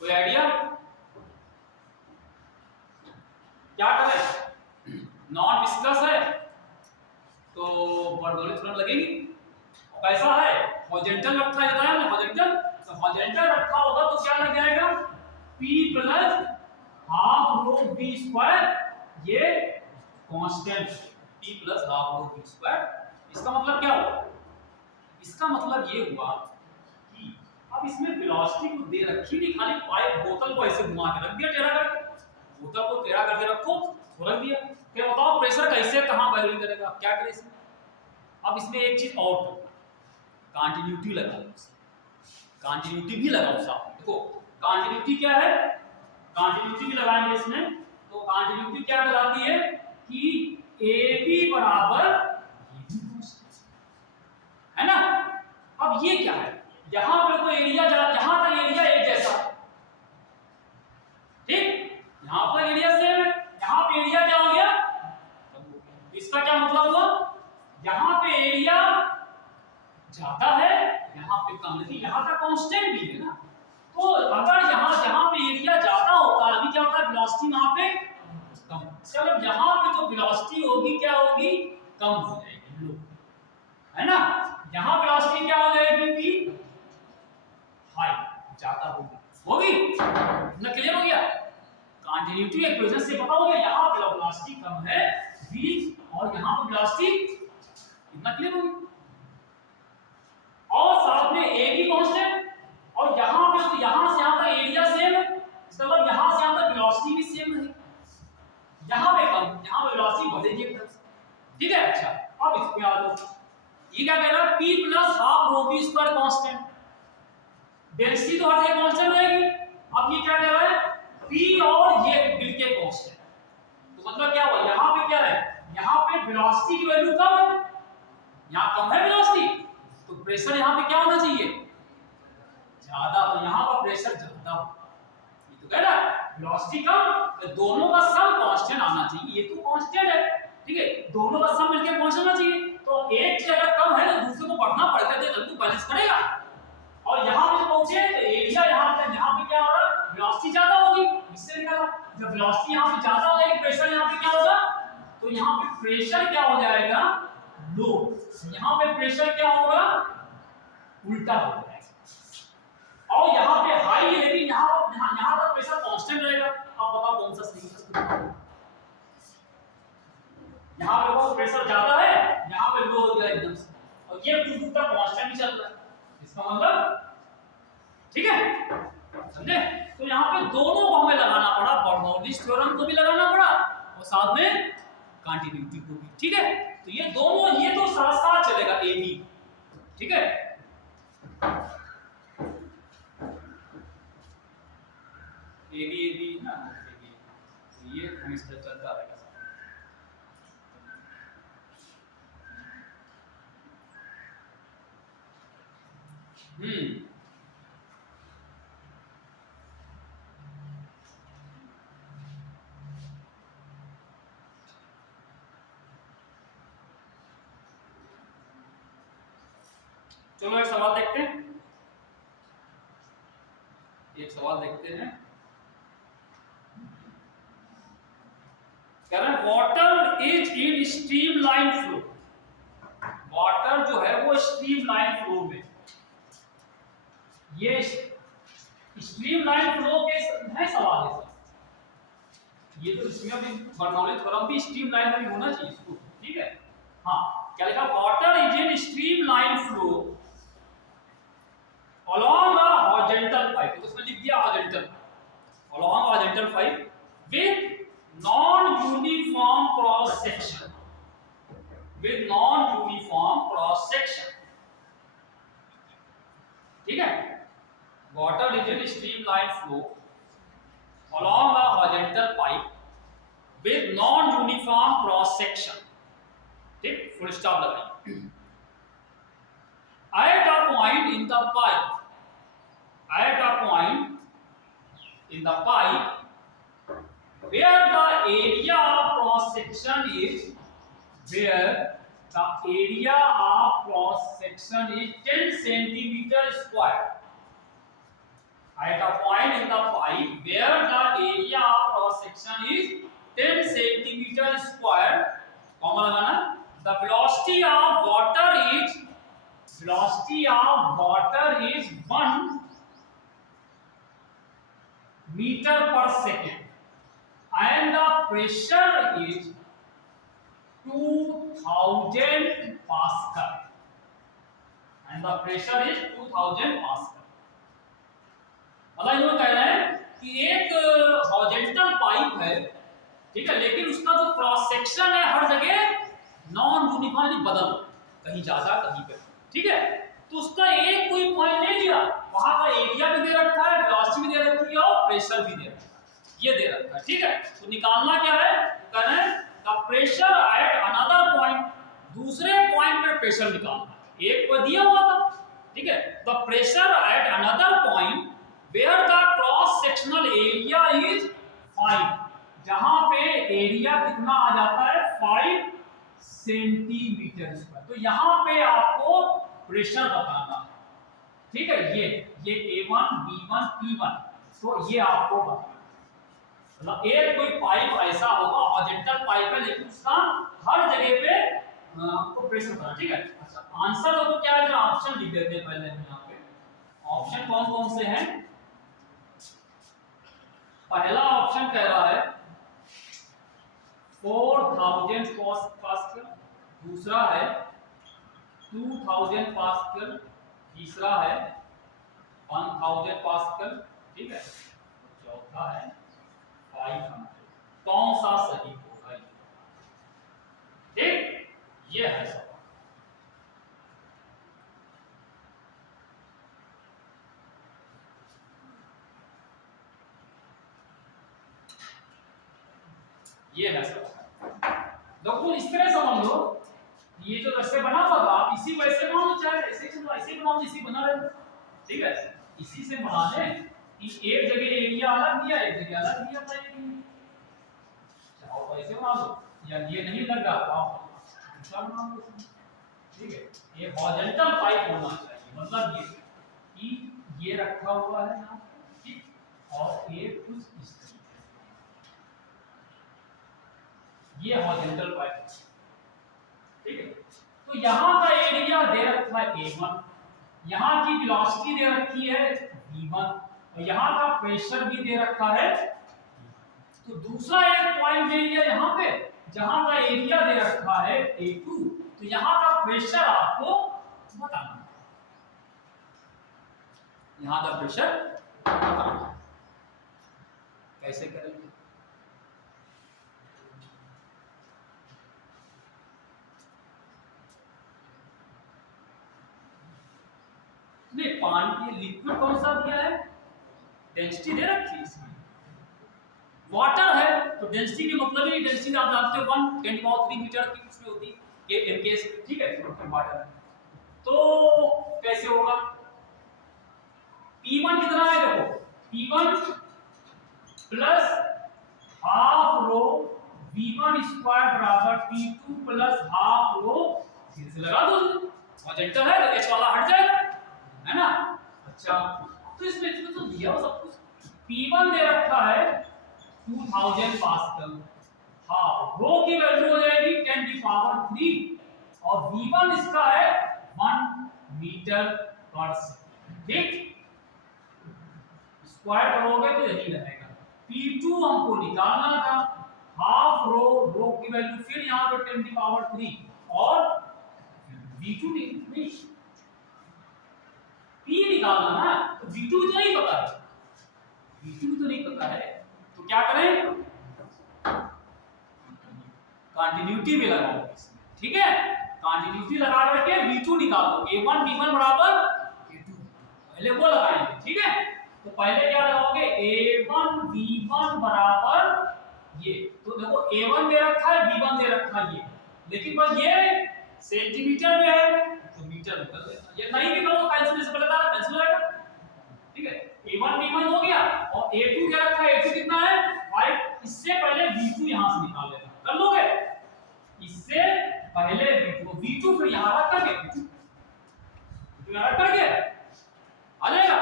कोई आइडिया? क्या करें, नॉन विस्कस है तो वर्डोली थोड़ा लगेगी, कैसा है हॉरिजॉन्टल रखा जाता है ना, हॉरिजॉन्टल, तो हॉरिजॉन्टल रखा होगा तो क्या लग जाएगा P plus half rho V square, ये constant P plus half rho V square. इसका मतलब क्या हुआ, इसका मतलब ये हुआ कि अब इसमें वेलोसिटी को दे रखी नहीं, खाली पाइप बोतल को ऐसे घुमा के रख दिया, टेढ़ा करके बोतल को टेढ़ा करके रखो तो रख दिया, फिर बताओ प्रेशर कैसे कहां वैरी करेगा, आप क्या करें इसमें? अब इसमें एक चीज और कंटिन्यूटी लगा दो, कंटिन्यूटी भी लगाओ साथ में। देखो कंटिन्यूटी क्या है, कंटिन्यूटी भी लगाएंगे इसमें, तो कंटिन्यूटी क्या कहलाती है कि AB बराबर है ना। अब ये क्या है, यहां पे कोई एरिया जहां तक एरिया एक जैसा, ठीक, यहां पर एरिया सेम है, यहां पे एरिया क्या हो गया, इसका क्या मतलब हुआ, यहां पे एरिया ज्यादा है, यहां पे कम, लेकिन यहां का कांस्टेंट भी है ना, तो अगर जहां पे एरिया ज्यादा होता है, अभी क्या होता है वेलोसिटी वहां पे कम, चलो यहां पे जो वेलोसिटी होगी क्या होगी, कम हो जाएगी, लो, है ना, यहां वेलोसिटी क्या हो जाएगी, v हाई ज्यादा होगी ना, क्लियर हो गया? कंटिन्यूटी इक्वेशन से पता हो गया, यहां पे वेलोसिटी कम है v और यहां पर वेलोसिटी कितना, क्लियर हो गया? और साथ में a भी कांस्टेंट, और यहां पे तो यहां से यहां तक एरिया सेम है, इसका मतलब यहां से यहां तक वेलोसिटी भी सेम है, यहां पे कम, यहां पे वेलोसिटी बढ़ेगी एकदम, ठीक है। अच्छा अब इसमें आ जाओ, ये क्या कह रहा है P plus half rho V square constant, density तो हर जगह कांस्टेंट रहेगी। अब ये क्या कह रहा है P और ये मिलके कांस्टेंट, तो मतलब क्या हुआ, यहां पे क्या है, यहां पे वेलोसिटी की वैल्यू कम है, यहां कम है वेलोसिटी, तो प्रेशर यहां पे क्या होना चाहिए, ज्यादा, तो यहां पर प्रेशर ज्यादा, ये तो कह रहा है वेलोसिटी कम, तो दोनों का सम कांस्टेंट आना चाहिए, ये तो कांस्टेंट है, ठीक है, दोनों का सम मिलकर कांस्टेंट आना चाहिए, तो एक चीज अगर कम है तो दूसरे को बढ़ना पड़ेगा, तो जल्दी बैलेंस करेगा। और यहां पे पहुंचे तो एरिया यहां पे क्या हो रहा है, वेलोसिटी ज्यादा होगी, इससे निकला, जब वेलोसिटी यहां पे ज्यादा हो जाएगी, प्रेशर यहां पे क्या होगा, तो यहां पे प्रेशर क्या हो जाएगा, लो, यहां पे प्रेशर क्या होगा, उल्टा हो जाएगा, और यहां पे हाई है लेकिन यहां पर प्रेशर कांस्टेंट रहेगा। अब बताओ कौन सा सही है, यहां पे वो प्रेशर ज्यादा है, यहां पे लो हो गया एकदम से, और ये कुछ दूर तक कांस्टेंट भी चल रहा है, इसका मतलब, ठीक है, समझे? तो यहां पे दोनों को हमें लगाना पड़ा, बर्नौलीज थ्योरम को भी लगाना पड़ा और साथ में कंटिन्यूटी को भी, ठीक है। तो ये दोनों, ये तो साथ साथ चलेगा ए बी, ठीक है। ए बी ना, ये हमेशा चलता रहेगा। चलो एक सवाल देखते हैं, एक सवाल देखते हैं। कह रहे हैं water is in stream line flow, water जो है वो स्ट्रीम लाइन फ्लो में, ये स्ट्रीम लाइन फ्लो के है सवाल है सर। ये तो इसमें भी बर्नौली थ्योरम भी स्ट्रीम लाइन में भी होना चाहिए इसको, ठीक है। हाँ, क्या लिखा, water is in stream line flow along a horizontal pipe, तो उसमें लिख दिया horizontal, along horizontal pipe with non-uniform cross section, with non-uniform cross section, ठीक है। water is in streamline flow along a horizontal pipe with non-uniform cross section, ठीक, full stop लगाइए। at a point in the pipe, at a point in the pipe where the area of cross section is, where the area of cross section is 10 centimeter square, at a point in the pipe where the area of cross section is 10 centimeter square, comma लगाना, the velocity of water is, velocity of water is 1 meter per second and the pressure is 2000 pascal, and the pressure is 2000 pascal। मतलब ये कह रहे हैं कि एक हॉरिजॉन्टल पाइप है, ठीक है, लेकिन उसका जो क्रॉस सेक्शन है हर जगह नॉन यूनिफॉर्म, बदल कहीं ज्यादा कहीं पे, ठीक है। तो उसका एक कोई पॉइंट नहीं दिया, वहां का एरिया भी दे रखा है, वेलोसिटी भी दे रखी है और प्रेशर भी दे रखा है, ये दे रखा है, ठीक है। तो निकालना क्या है, कह रहे हैं the pressure at another point, दूसरे पॉइंट पर प्रेशर निकालना, एक पर दिया हुआ था, ठीक है। The pressure at another point where the cross sectional area is 5, जहां पे एरिया कितना आ जाता है 5 सेंटीमीटर स्क्वायर। तो यहां पे आपको प्रेशर बताना है, ठीक है। ये A1 B1 P1, तो ये आपको बताना है। मतलब एक कोई पाइप ऐसा होगा, हॉरिजॉन्टल पाइप है, लेकिन उसका हर जगह पे आपको प्रेशर बताना, ठीक है। अच्छा, आंसर तो क्या है, जरा ऑप्शन लिख देते हैं पहले हम यहाँ पे। ऑप्शन कौन कौन से हैं? पहला ऑप्शन कह रहा है 4000 पास्कल, दूसरा है 2000 पास्कल, तीसरा है 1000 पास्कल, ठीक है, चौथा है 500। कौन सा सही होगा, ठीक, ये है सवाल। ये है सवाल। देखो इस तरह समझ लो, ये जो रस्ते बना हुआ था आप इसी वैसे मान लो, चाहे ऐसे बनाओ, इसी बना रहे, ठीक है। इसी से बना ले कि एक जगह एरिया अलग दिया, एक जगह अलग दिया था, चाहो ऐसे बना लो, या ये नहीं लग रहा तो आप दूसरा बना लो, ठीक है। ये हॉरिजॉन्टल पाइप होना चाहिए, मतलब ये कि ये रखा हुआ है यहाँ, ठीक, और ये कुछ इस तरीके, ये हॉरिजॉन्टल पाइप, ठीक है। तो यहाँ का एरिया दे रखा है A1, यहाँ की वेलोसिटी दे रखी है V1, और यहाँ का प्रेशर भी दे रखा है। तो दूसरा एक पॉइंट दे दिया यहाँ पे, जहाँ का एरिया दे रखा है A2, तो यहाँ का प्रेशर आपको बताना है, यहाँ का प्रेशर बताना है। कैसे करेंगे? नहीं, पानी लिक्विड कौन सा दिया है, डेंसिटी दे रखी है इसमें, वाटर है तो डेंसिटी के मतलब ही डेंसिटी आप जानते हो 1 × 10³ मीटर की उसमें होती है केस, ठीक है। वाटर है तो कैसे होगा, P1 कितना है देखो, P1 प्लस हाफ रो V1 स्क्वायर बराबर P2 प्लस हाफ रो, फिर से लगा दो और जेंटल है तो H वाला हट जाएगा, है ना। अच्छा तो इसमें तो दिया हो सब कुछ, P1 दे रखा है 2000 पास्कल, हाफ रो की वैल्यू हो जाएगी 10⁻³ और V1 इसका है 1 मीटर पर सेकंड, ठीक। स्क्वायर करोगे तो यही रहेगा। P2 हमको निकालना था, हाफ रो की वैल्यू फिर यहाँ पे 10⁻³ और V2 नहीं P निकालना ना, तो V2 तो नहीं पता है, V2 तो नहीं पता है तो क्या करें, कंटिन्यूटी भी लगाओ इसमें, ठीक है। कंटिन्यूटी लगा करके V2 निकालो, A1 B1 बराबर A2, पहले वो लगाएंगे, ठीक है। तो पहले क्या लगाओगे, A1 B1 बराबर ये, तो देखो A1 दे रखा है B1 दे रखा है ये, लेकिन बस ये सेंटीमीटर में है तो मीटर में कर देना, ये नहीं भी करो कैंसिल से पता है कैंसिल होएगा, ठीक है। A1 B1 हो गया और A2 दे रखा है, A2 कितना है 5, इससे पहले V2 यहां से निकाल लेना, कर लोगे, इससे पहले V2 फिर यहां रख करके V2 यहां रख करके आ जाएगा,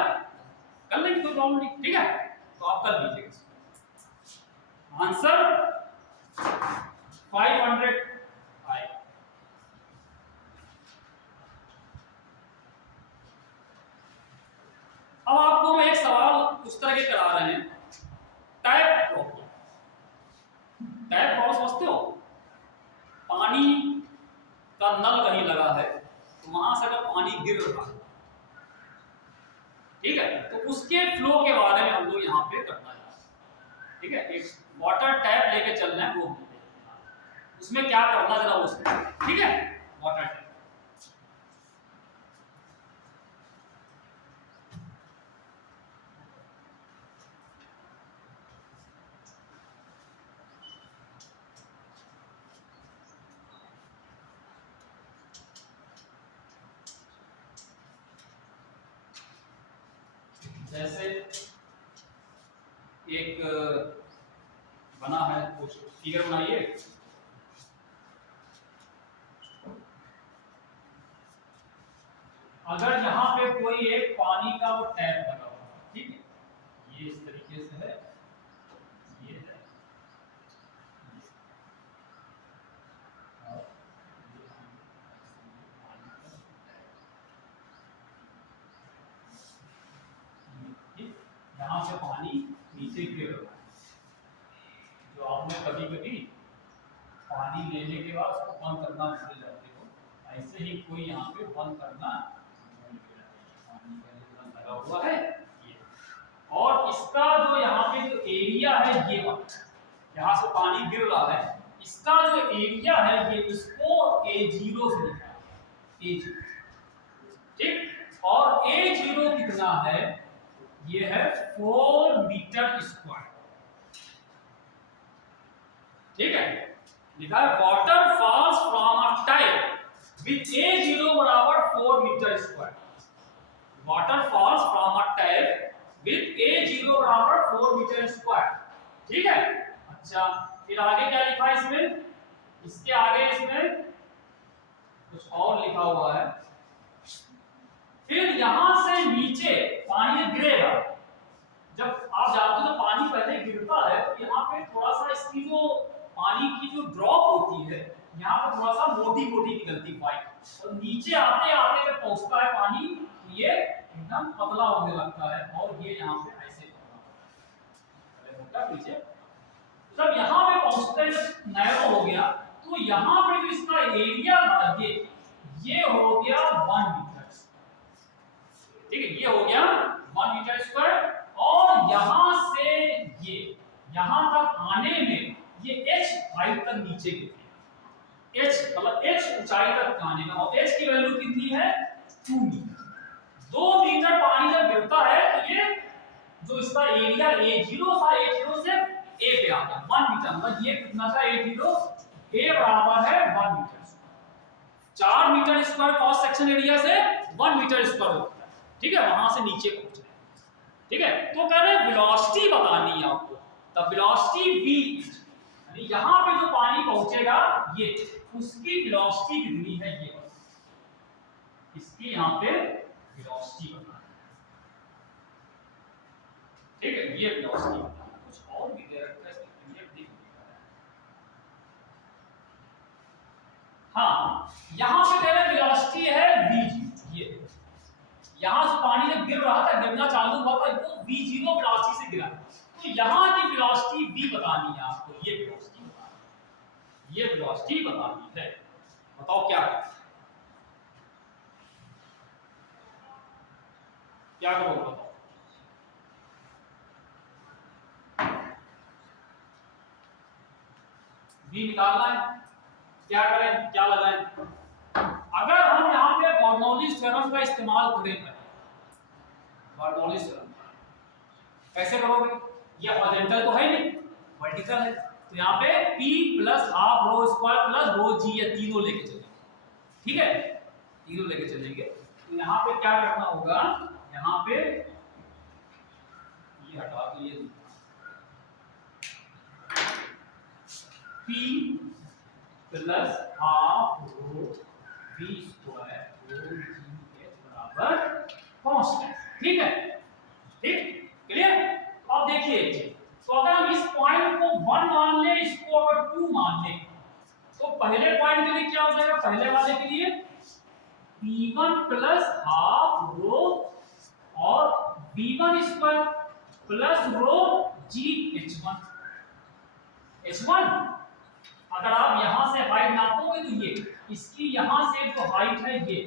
कर लेंगे कोई प्रॉब्लम नहीं, ठीक है। तो आप कर लीजिएगा, आंसर 500 आएगा। अब आपको मैं एक सवाल उस तरह के करा रहे हैं, टैप प्रॉब्लम। टैप प्रॉब्लम समझते हो, पानी का नल कहीं लगा है तो वहां से अगर पानी गिर रहा है, ठीक है, तो उसके फ्लो के बारे में हम लोग यहाँ पे करना है, ठीक है। एक वाटर टैप लेके चलना है, वो उसमें क्या करना जरा वो, ठीक है। वाटर टैप जैसे एक बना है, फिगर बनाइए, अगर यहाँ पे कोई एक पानी का वो टैप लगा हुआ है, ठीक है, ये इस तरीके से है, ये है, यहाँ से पानी नीचे गिर रहा है, जो आपने कभी कभी पानी लेने के बाद उसको बंद करना भूल जाते हो, ऐसे ही कोई यहाँ पे बंद करना पानी का लगा हुआ है ये, और इसका जो यहाँ पे जो एरिया है ये वाला, यहाँ से पानी गिर रहा है, इसका जो एरिया है ये, इसको A0 से लिखा है, A0, ठीक। और A0 कितना है, ये है 4 मीटर स्क्वायर, ठीक है। लिखा है water falls from a tap with A0 बराबर 4 metre square, water falls from a tap with A0 बराबर 4 मीटर स्क्वायर, ठीक है। अच्छा फिर आगे क्या लिखा है इसमें, इसके आगे इसमें कुछ और लिखा हुआ है, फिर यहां से नीचे पानी गिरेगा, जब आप जानते हो तो पानी पहले गिरता है तो यहाँ पे थोड़ा सा इसकी जो पानी की जो ड्रॉप होती है, यहाँ पे थोड़ा सा मोटी मोटी निकलती पाइप, और नीचे आते आते जब पहुंचता है पानी ये एकदम पतला होने लगता है, और ये यहाँ पे ऐसे पतला नीचे, जब यहाँ पे पहुंचते जब नैरो हो गया तो यहाँ पे जो इसका एरिया था ये हो गया 1 मीटर, ठीक है, ये हो गया 1 मीटर स्क्वायर, और यहां से ये यहां तक आने में ये h हाइट तक नीचे गिरती है, h मतलब h ऊंचाई तक आने में, और h की वैल्यू कितनी है 2 मीटर, 2 मीटर पानी जब गिरता है तो ये जो इसका एरिया A0 था, A0 से ए पे आ गया 1 मीटर, मतलब ये कितना था A0, ए बराबर है 1 metre, 4 metre square cross section area से 1 मीटर स्क्वायर होता है, ठीक है, वहां से नीचे पहुंचे, ठीक है। तो कह रहे वेलोसिटी बतानी है आपको, द वेलोसिटी v, यानी यहां पे जो पानी पहुंचेगा ये, उसकी वेलोसिटी कितनी है ये, इसकी यहां पे वेलोसिटी बताना है, ठीक है, ये वेलोसिटी बताना है। कुछ और भी दे रखा है इसमें, ये देख लीजिए। हाँ, यहां पे दे रहे वेलोसिटी है v, ये यहां से पानी जब गिर रहा था, गिरना चालू हुआ था, वो v0 वेलोसिटी से गिरा, तो यहां की वेलोसिटी v बतानी है आपको, ये वेलोसिटी बतानी है, ये वेलोसिटी बतानी है। बताओ क्या क्या करोगे, बताओ। v निकालना है, क्या करें, क्या लगाएं? अगर हम यहाँ पे बर्नौलीज थ्योरम का इस्तेमाल करें, बर्नौलीज थ्योरम कैसे करोगे, ये हॉरिजॉन्टल तो है नहीं, वर्टिकल है, तो यहाँ पे p plus half rho square plus rho g, ये तीनों लेके चलेंगे, ठीक है, तीनों लेके चलेंगे। तो यहाँ पे क्या करना होगा, यहाँ पे ये हटा के ये p plus half rho v square rho g बराबर कांस्टेंट, ठीक है, ठीक, क्लियर। अब देखिए एक चीज, तो अगर हम इस पॉइंट को 1 मान ले, इसको अगर 2 मान ले, तो पहले पॉइंट के लिए क्या हो जाएगा, पहले वाले के लिए p1 प्लस हाफ रो और v1 स्क्वायर प्लस रो g h1, h1 अगर आप यहां से हाइट नापोगे तो ये, इसकी यहां से जो हाइट है ये,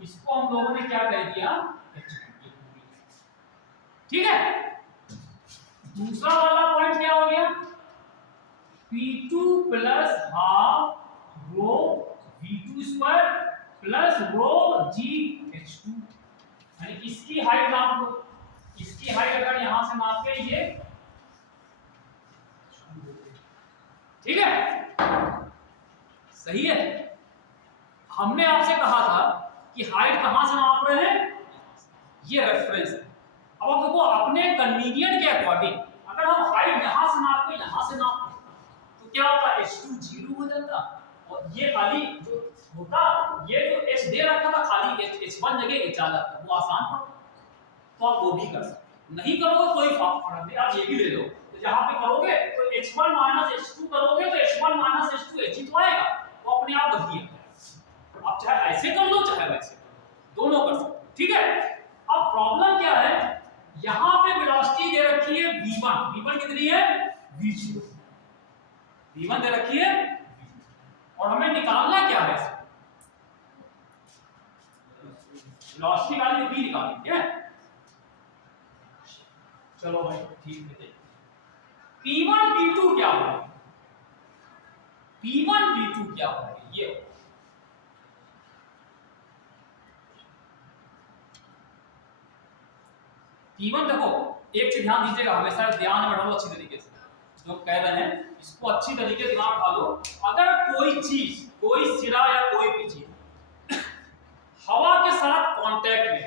इसको हम लोगों ने क्या कह दिया, h1, ठीक है। दूसरा वाला पॉइंट क्या हो गया, p2 प्लस हाफ रो v2 स्क्वायर प्लस रो g h2, यानी इसकी हाइट नाप लो, इसकी हाइट अगर यहां से नापे ये, ठीक है, सही है। हमने आपसे कहा था कि हाइट कहां से नाप रहे हैं, ये रेफरेंस है। अब देखो अपने कन्वीनियंट के अकॉर्डिंग, अगर हम हाइट यहां से नापते, यहां से नापते, तो क्या होता, h2 0 हो जाता, और ये खाली जो होता, ये जो h दे रखा था खाली h1 जगह h आ जाता, वो आसान पड़ता, तो आप वो भी कर सकते, नहीं करोगे कोई फर्क नहीं, आप ये भी ले लो, तो जहां पे करोगे तो h1 h2 करोगे तो h1 h2 h ही तो आएगा, वो अपने आप बदल जाएगा। आप चाहे ऐसे कर लो चाहे वैसे कर लो, दोनों कर सकते, ठीक है। अब प्रॉब्लम क्या है, यहां पे वेलोसिटी दे रखी है v1, v1 कितनी है, v0, v1 दे रखी है, और हमें निकालना क्या है, वेलोसिटी वाली v निकालनी है, चलो भाई ठीक है। p1 p2 क्या होगा, p1 p2 क्या होगा, ये p1 देखो, एक चीज ध्यान दीजिएगा, हमेशा ध्यान में रखो अच्छी तरीके से, जो कह रहे हैं इसको अच्छी तरीके से दिमाग खा लो। अगर कोई चीज, कोई सिरा या कोई भी चीज हवा के साथ कांटेक्ट में,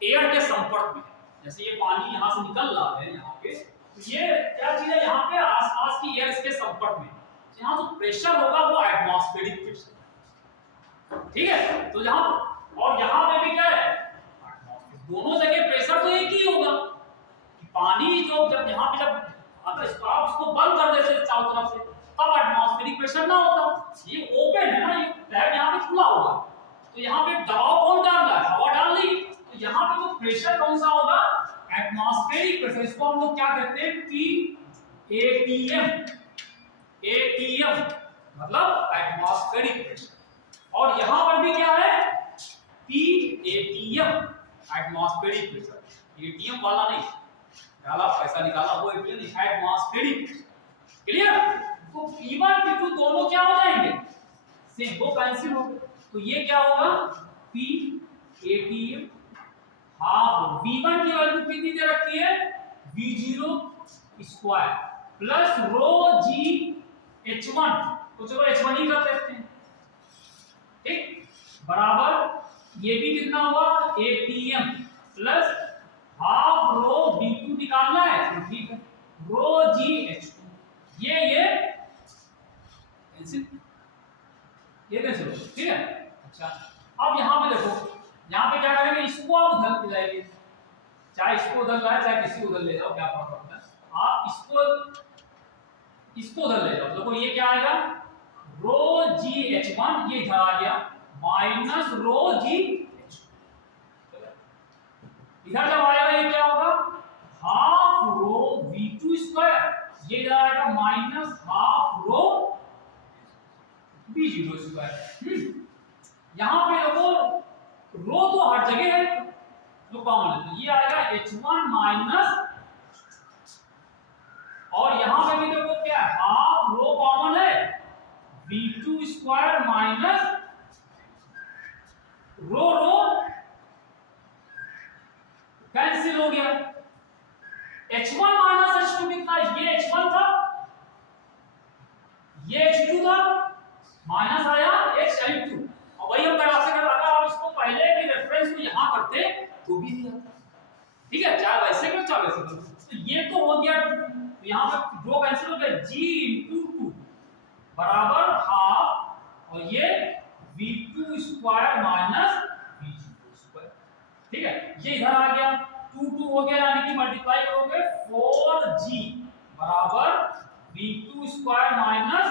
एयर के संपर्क में, जैसे ये पानी यहां से निकल रहा है यहाँ पे, तो ये क्या चीज है, यहाँ पे आसपास की एयर इसके संपर्क में, यहाँ जो प्रेशर होगा वो एटमॉस्फेरिक प्रेशर, ठीक है। तो यहाँ और यहाँ पे भी क्या है, दोनों जगह प्रेशर तो एक ही होगा, कि पानी जो जब यहाँ पे जब अगर आप इसको बंद कर देते चारों तरफ से, तब एटमॉस्फेरिक प्रेशर ना होता, ये ओपन है ना, ये टैब यहाँ पे खुला होगा, तो यहाँ पे दबाव कौन डाल रहा है, हवा डाल रही है, तो यहाँ पे जो प्रेशर कौन सा होगा, एटमॉस्फेरिक प्रेशर, इसको हम लोग क्या कहते हैं, PATM, ATM मतलब एटमॉस्फेरिक प्रेशर, और यहाँ पर भी क्या है, PATM एटमॉस्फेरिक प्रेशर, एटीएम वाला नहीं, डाला पैसा निकाला वो एटीएम नहीं, एटमॉस्फेरिक, क्लियर। तो p1 p2 दोनों क्या हो जाएंगे, सेम, वो कैंसिल हो गए, तो ये क्या होगा, PATM हाफ v1 की वैल्यू कितनी दे रखी है, v0 स्क्वायर प्लस रो जी h1, तो चलो h1 ही कर देते हैं, ठीक, बराबर ये भी कितना हुआ atm प्लस हाफ रो v2 निकालना है, तो ठीक है रो जी h2, ये कैंसिल, ये कैंसिल हो, ठीक है। अच्छा अब यहाँ पे देखो, यहाँ पे क्या करेंगे, इसको आप उधर ले जाएंगे, चाहे इसको उधर लाए चाहे किसी को उधर ले जाओ, क्या फर्क पड़ता है, आप इसको उधर ले जाओ, देखो ये क्या आएगा रो जी h1, ये इधर आ गया माइनस रो जी h2, इधर जब आएगा ये क्या होगा हाफ रो v2 स्क्वायर, ये इधर आएगा minus half rho v0 square. यहां पे देखो रो तो हर जगह है जो कॉमन है, तो ये आएगा h1 माइनस, और यहां पे भी देखो क्या है हाफ रो कॉमन है v2 square minus rho cancel हो गया, h1 माइनस h2 कितना, ये h1 था ये h2 था, माइनस आया h2, और वही हम ग्राफ से कर रहा था, आप इसको पहले के रेफरेंस को यहां करते तो भी नहीं आता, ठीक है, चाहे वैसे करो चाहे वैसे करो, तो ये तो हो गया 2, तो यहां पे दो कैंसिल हो गया g * 2 बराबर हाफ, और ये v2 square minus v0 square, ठीक है, ये इधर आ गया 2 हो गया, यानी कि मल्टीप्लाई करोगे 4g बराबर v2 square minus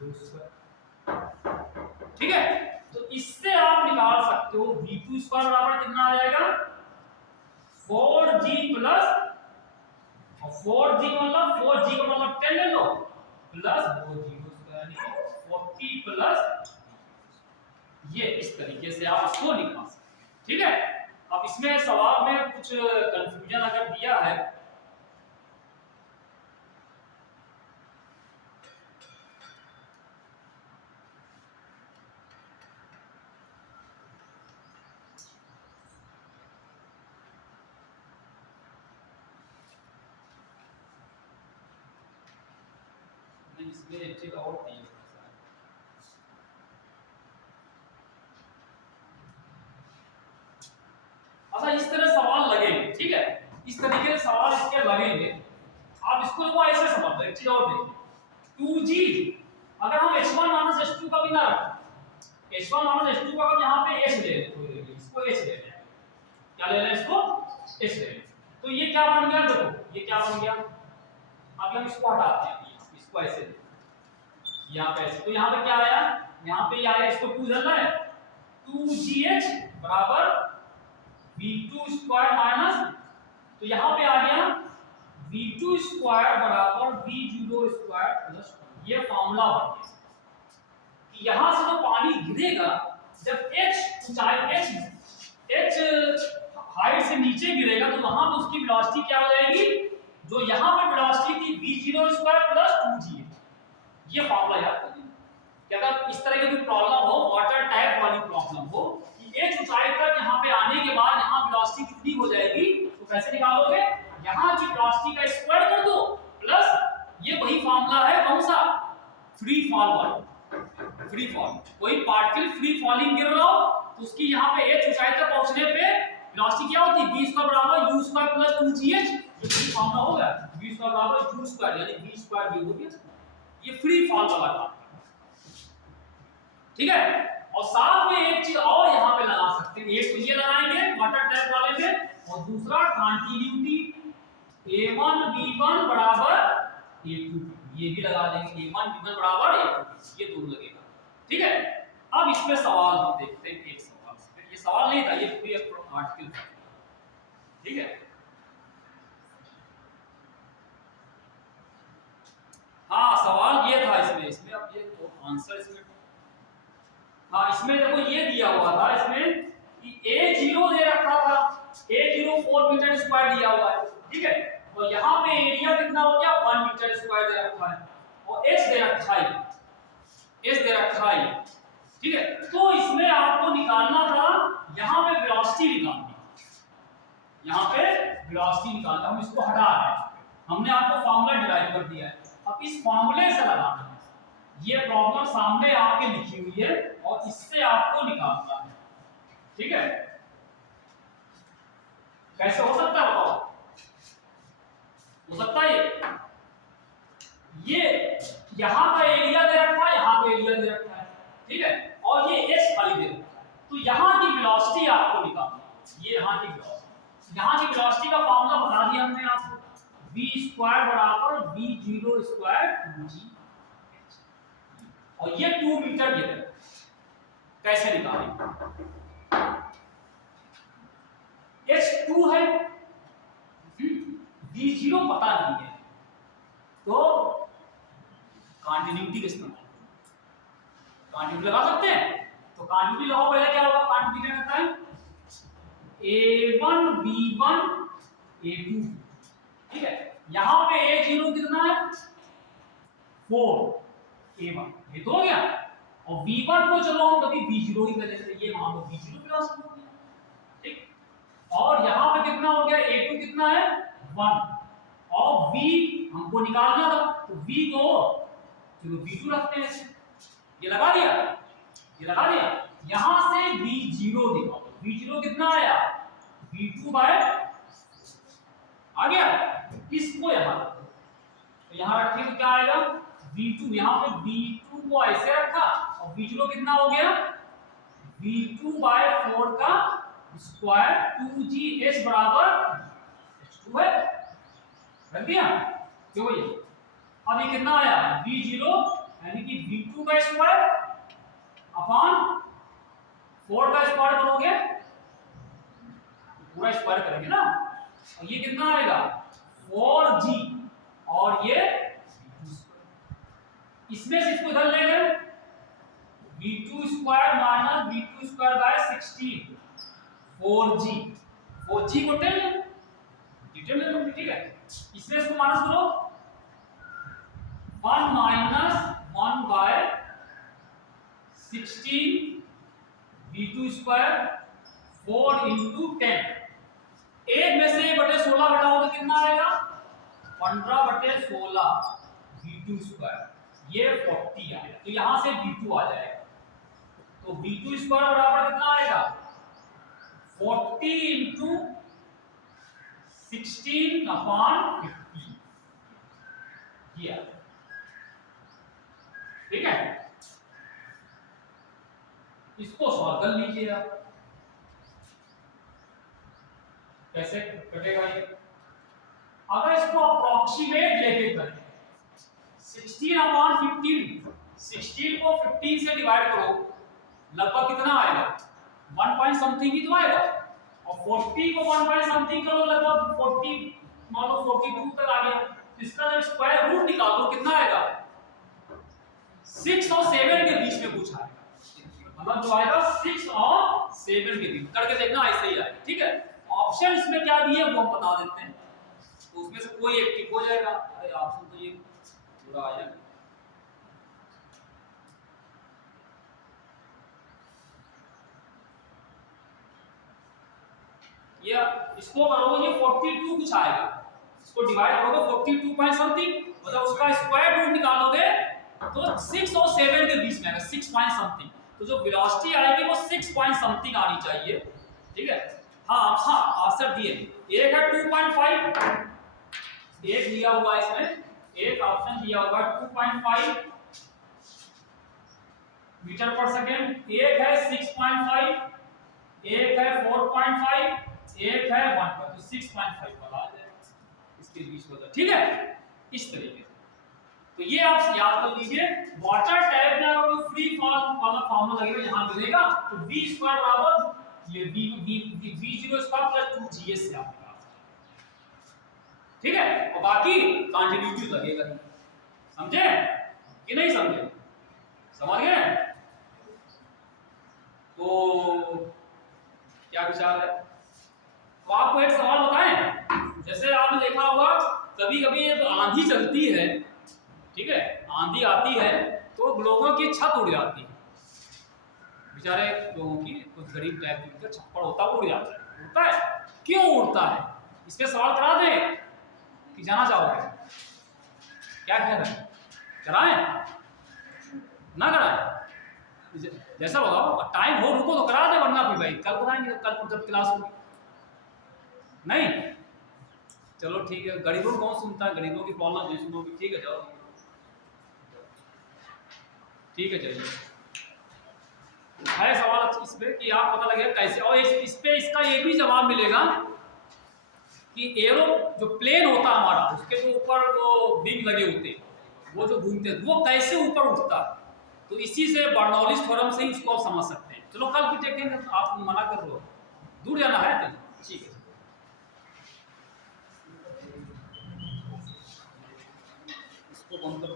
v0 square, ठीक है, तो इससे आप निकाल सकते हो v2 स्क्वायर बराबर कितना आ जाएगा 4g प्लस, और 4g का मतलब 10 ले लो प्लस 2g स्क्वायर, यानी 40 प्लस, ये इस तरीके से आप इसको निकाल सकते हैं, ठीक है। अब इसमें सवाल में कुछ कंफ्यूजन अगर दिया है इसमें एक चीज और थी, अच्छा इस तरह सवाल लगेंगे, ठीक है, इस तरीके से सवाल इसके लगेंगे, आप इसको को ऐसे समझ लो, एक चीज और देखिए 2g, अगर हम h1 माइनस h2 का भी ना रखें, h1 माइनस h2 का हम यहां पे h ले लें, इसको h ले लें, क्या ले लें इसको h ले लें, तो ये क्या बन गया, देखो ये क्या बन गया, अब हम इसको हटाते हैं, इसको ऐसे यहाँ पे ऐसे, तो यहाँ पे क्या आया, यहाँ पे ये आया, इसको 2 इधर है 2gh बराबर v2 स्क्वायर माइनस, तो यहाँ पे आ गया v2 स्क्वायर बराबर v0 स्क्वायर प्लस, ये फॉर्मूला बन गया कि यहाँ से जो पानी गिरेगा, जब h ऊंचाई h हाइट से नीचे गिरेगा, तो वहां पे उसकी वेलोसिटी क्या हो जाएगी, जो यहाँ पे वेलोसिटी थी v0 स्क्वायर प्लस 2g, ये फॉर्मूला याद कर लीजिए कि अगर इस तरह की कोई प्रॉब्लम हो, वाटर टाइप वाली प्रॉब्लम हो कि h ऊंचाई तक यहाँ पे आने के बाद यहाँ वेलोसिटी कितनी हो जाएगी, तो कैसे निकालोगे, यहाँ की वेलोसिटी का स्क्वायर कर दो प्लस ये वही फॉर्मूला है कौन सा, फ्री फॉल वाला, फ्री फॉल, कोई पार्टिकल फ्री फॉलिंग गिर रहा हो तो उसकी यहाँ पे h ऊंचाई तक पहुंचने पे वेलोसिटी क्या होती है, v स्क्वायर बराबर u स्क्वायर प्लस 2gh, ये फ्री फॉर्मूला हो गया, v स्क्वायर बराबर u स्क्वायर यानी v स्क्वायर ये हो गया, ये फ्री फॉल वाला काम, ठीक है। और साथ में एक चीज और यहां पे लगा सकते हैं, एक तो ये लगाएंगे वाटर टैप वाले में, और दूसरा कंटिन्यूटी a1 b1 बराबर a2, ये भी लगा देंगे a1 b1 बराबर a2, ये दोनों लगेगा, ठीक है। अब इसमें सवाल हम देखते हैं, एक सवाल, ये सवाल नहीं था, ये पूरी आर्टिकल था, ठीक है। हाँ सवाल ये था इसमें अब ये तो आंसर इसमें, हाँ इसमें देखो ये दिया हुआ था इसमें कि a0 दे रखा था, a0 4 मीटर स्क्वायर दिया हुआ है, ठीक है, तो यहाँ पे एरिया कितना हो गया 1 मीटर स्क्वायर दे रखा है, और h दे रखा है, h दे रखा है, ठीक है। तो इसमें आपको निकालना था, यहाँ पे वेलोसिटी निकालनी, यहाँ पे वेलोसिटी निकालना, हम इसको हटा रहे हैं, हमने आपको फॉर्मूला डिराइव कर दिया है, अब इस फॉर्मूले से लगाना है। ये प्रॉब्लम सामने आपके लिखी हुई है और इससे आपको निकालना है, ठीक है। कैसे हो सकता है बताओ? हो सकता है ये यहां का एरिया दे रखा है, यहां का एरिया दे रखा है, ठीक है, और ये एच खाली दे रखा है, तो यहां की वेलोसिटी आपको निकालनी है। ये यहां की वेलोसिटी, यहां की वेलोसिटी का फॉर्मूला बता दिया हमने आपको, v स्क्वायर बराबर v0 स्क्वायर 2g, और ये 2 मीटर गिवन है। कैसे निकालेंगे? h2 है, v0 पता नहीं है, तो कंटिन्यूटी का इस्तेमाल, कंटिन्यूटी लगा सकते हैं। तो कंटिन्यूटी लगाओ, पहले क्या होगा? कंटिन्यूटी क्या कहता है? a1 b1 a2, ठीक है। यहां पे a0 कितना है? 4, a1 ये तो हो गया, और v1 को चलो हम कभी v0 ही कर लेते हैं, ये वहां पर v0 प्लस हो गया, ठीक। और यहां पे कितना हो गया? a2 कितना है? 1, और v हमको निकालना था, तो v को चलो v2 रखते हैं, ये लगा दिया, ये लगा दिया। यहां से v0 निकालो, v0 कितना आया? v2 बाय आ गया, इसको यहां रखो, तो यहां रखने तो क्या आएगा? v2, यहां पे v2 को ऐसे रखा, और v0 कितना हो गया? v2 बाय 4 का स्क्वायर 2gh बराबर h2 है, रख दिया, क्यों ये? अब ये कितना आया? v0 यानी कि v2 का स्क्वायर अपॉन 4 का स्क्वायर करोगे, पूरा स्क्वायर करेंगे ना, और ये कितना आएगा? 4g, और ये इसमें से इसको इधर ले गए, v2 square minus v2 square by 16, 4g को डिटेल ले लो, ठीक है। इसमें इसको माइनस करो, 1 minus 1 bye 16 v2 square 4 into 10, 1 में से बटे 16 घटाओ तो कितना आएगा? 15 बटे 16 v2 स्क्वायर, ये 40 आएगा, तो यहां से v2 आ जाएगा, तो v2 स्क्वायर बराबर कितना आएगा? 40 इंटू 16 अपॉन 50, ये, ठीक है। इसको सॉल्व कर लीजिए आप, कैसे कटेगा ये? अगर इसको अप्रोक्सीमेट लेके करें, 16 अपॉन 15, 16 को 15 से डिवाइड करो, लगभग कितना आएगा? 1 पॉइंट समथिंग ही तो आएगा, और 40 को 1 पॉइंट समथिंग करो, लगभग 40, मान लो 42 तक आ गया, तो इसका जब स्क्वायर रूट निकालो कितना आएगा? 6 और 7 के बीच में कुछ आएगा, मतलब जो आएगा 6 और 7 के बीच, करके देखना ऐसे ही आएगा, ठीक है। ऑप्शन इसमें क्या दिए वो हम बता देते हैं, तो उसमें से कोई एक टिक हो जाएगा। अरे ऑप्शन तो ये पूरा आया, ये इसको करोगे 42 कुछ आएगा, इसको डिवाइड करोगे 42 पॉइंट समथिंग, मतलब उसका स्क्वायर रूट निकालोगे तो 6 और 7 के बीच में आएगा, 6 पॉइंट समथिंग, तो जो वेलोसिटी आएगी वो 6 पॉइंट समथिंग आनी चाहिए, ठीक है। हाँ आंसर दिए, एक है 2.5, एक दिया हुआ है इसमें, एक ऑप्शन दिया हुआ है 2.5 मीटर पर सेकेंड, एक है 6.5, एक है 4.5, एक है 1, तो 6.5 वाला आ जाएगा इसके बीच में, ठीक है। इस तरीके से तो ये आप याद कर लीजिए, वाटर टैप में अगर फ्री फॉल वाला फॉर्मूला लगेगा यहां मिलेगा, तो v स्क्वायर बराबर ये v0 स्क्वायर प्लस 2gs से आप निकाल सकते, ठीक है। और बाकी कंटिन्यूटी लगेगा, समझे कि नहीं समझे? समझ गए? तो क्या विचार है? तो आपको एक सवाल बताएं, जैसे आपने देखा होगा कभी कभी आंधी चलती है, ठीक है, आंधी आती है तो लोगों की छत उड़ जाती है, बेचारे लोगों की कुछ गरीब टाइप की छप्पड़ होता है उड़ जाता है, उड़ता है, क्यों उड़ता है? इस पे सवाल करा दें, कि जाना चाहोगे? क्या ख्याल है, कराएं ना कराएं? जैसा बताओ, टाइम हो रुको तो करा दे, वरना फिर भाई कल कराएंगे, कल जब क्लास होगी। नहीं चलो ठीक है, गरीबों को कौन सुनता है, गरीबों की प्रॉब्लम नहीं सुनोगे, ठीक है जाओ, ठीक है चलिए। है सवाल इस पे कि आप पता लगेगा कैसे, और इस पे इसका ये भी जवाब मिलेगा कि एरो जो प्लेन होता है हमारा, उसके जो ऊपर वो विंग लगे होते हैं, वो जो घूमते हैं, वो कैसे ऊपर उठता है, तो इसी से बर्नौलीज थ्योरम से ही उसको आप समझ सकते हैं। चलो कल फिर देखेंगे, आप मना कर रहे हो, दूर जाना है तो ठीक है, इसको बंद कर